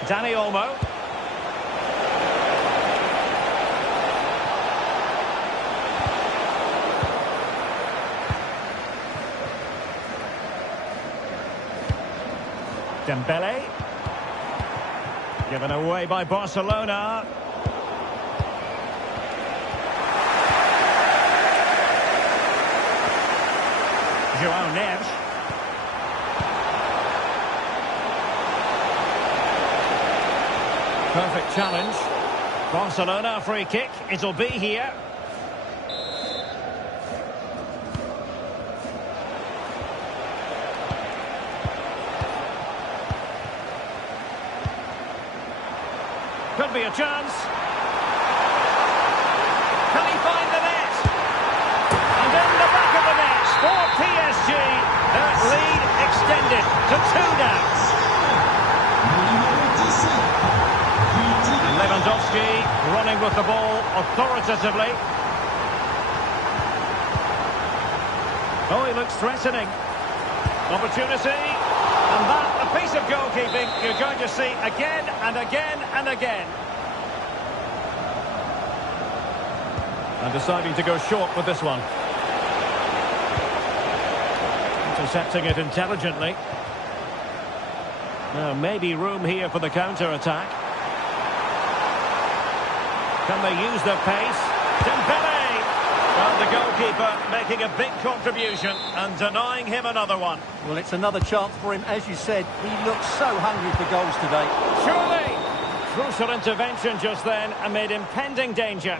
Dani Olmo. Dembele. Given away by Barcelona. João Neves. Perfect challenge. Barcelona free kick. It'll be here. Could be a chance. Can he find the net? And in the back of the net for PSG. That lead extended to 2 now. Lewandowski running with the ball authoritatively. Oh, he looks threatening. Opportunity. And that, a piece of goalkeeping you're going to see again and again and again. And deciding to go short with this one. To Intercepting it intelligently. Now, maybe room here for the counter-attack. Can they use their pace? Dembele! Well, the goalkeeper making a big contribution and denying him another one. Well, it's another chance for him. As you said, he looks so hungry for goals today. Surely! Crucial intervention just then amid impending danger.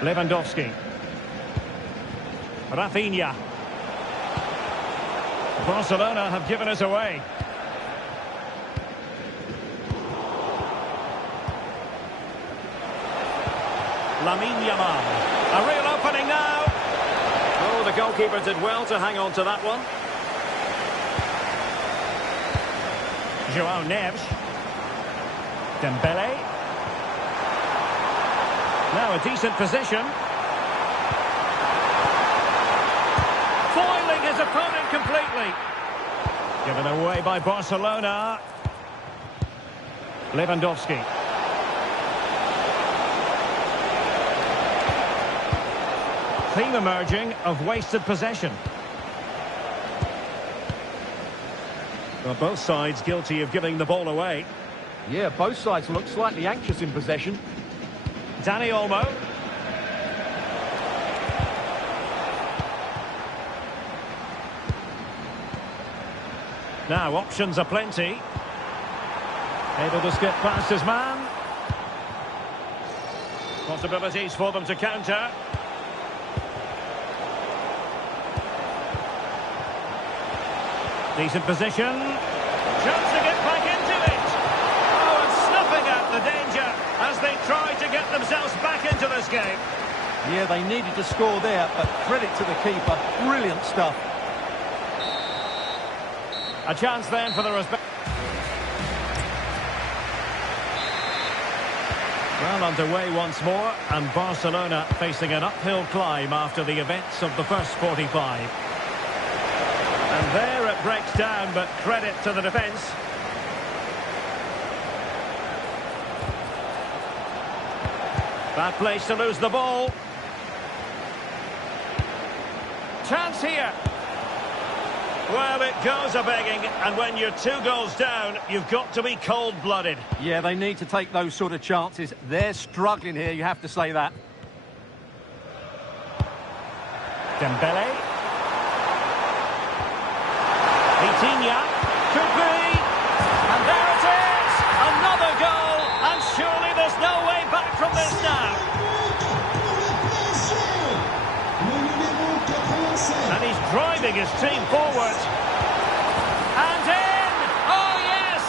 Lewandowski. Rafinha. Barcelona have given us away. Lamine Yamal. A real opening now. Oh, the goalkeeper did well to hang on to that one. João Neves. Dembele. Now a decent position. Foiling his opponent completely. Given away by Barcelona. Lewandowski. Theme emerging of wasted possession. Well, both sides guilty of giving the ball away. Yeah, both sides look slightly anxious in possession. Dani Olmo. Now options are plenty. Able to skip past his man. Possibilities for them to counter. Decent position. Chance to get back into it. Oh, and snuffing out the danger as they try to get themselves back into this game. Yeah, they needed to score there, but credit to the keeper. Brilliant stuff. A chance then for the respect. Well, underway once more, and Barcelona facing an uphill climb after the events of the first 45. And there it breaks down, but credit to the defence. Bad place to lose the ball. Chance here. Well, it goes a-begging, and when you're 2 goals down, you've got to be cold-blooded. Yeah, they need to take those sort of chances. They're struggling here, you have to say that. Dembele. Vitinha. Could be. And there it is! Another goal, and surely there's no way back from this now. And he's driving his team forward. And in! Oh, yes!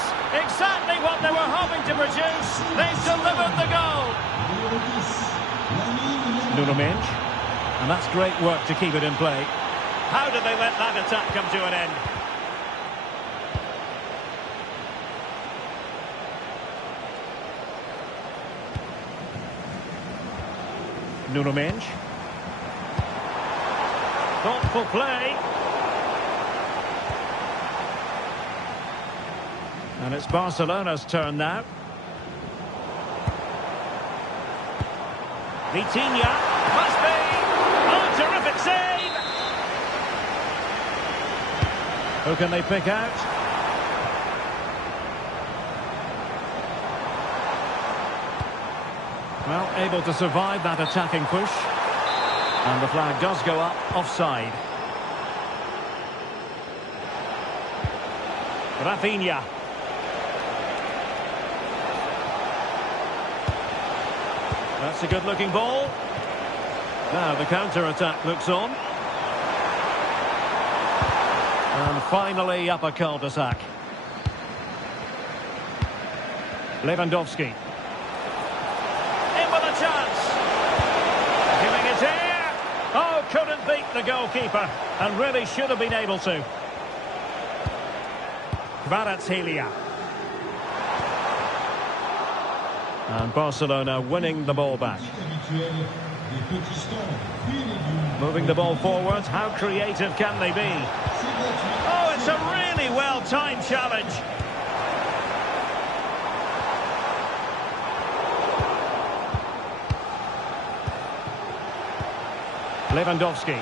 Exactly what they were hoping to produce. They've delivered the goal. Nuno Mendes. And that's great work to keep it in play. How did they let that attack come to an end? Nuno Mendes. Thoughtful play. And it's Barcelona's turn now. Vitinha. Must be. Oh, terrific save. Who can they pick out? Well, able to survive that attacking push. And the flag does go up, offside. Rafinha. That's a good-looking ball. Now the counter-attack looks on. And finally up a cul-de-sac. Lewandowski. In with a chance. Giving it here. Oh, couldn't beat the goalkeeper. And really should have been able to. Kvaratskhelia. And Barcelona winning the ball back. Moving the ball forward. How creative can they be? Oh, it's a really well-timed challenge. Lewandowski.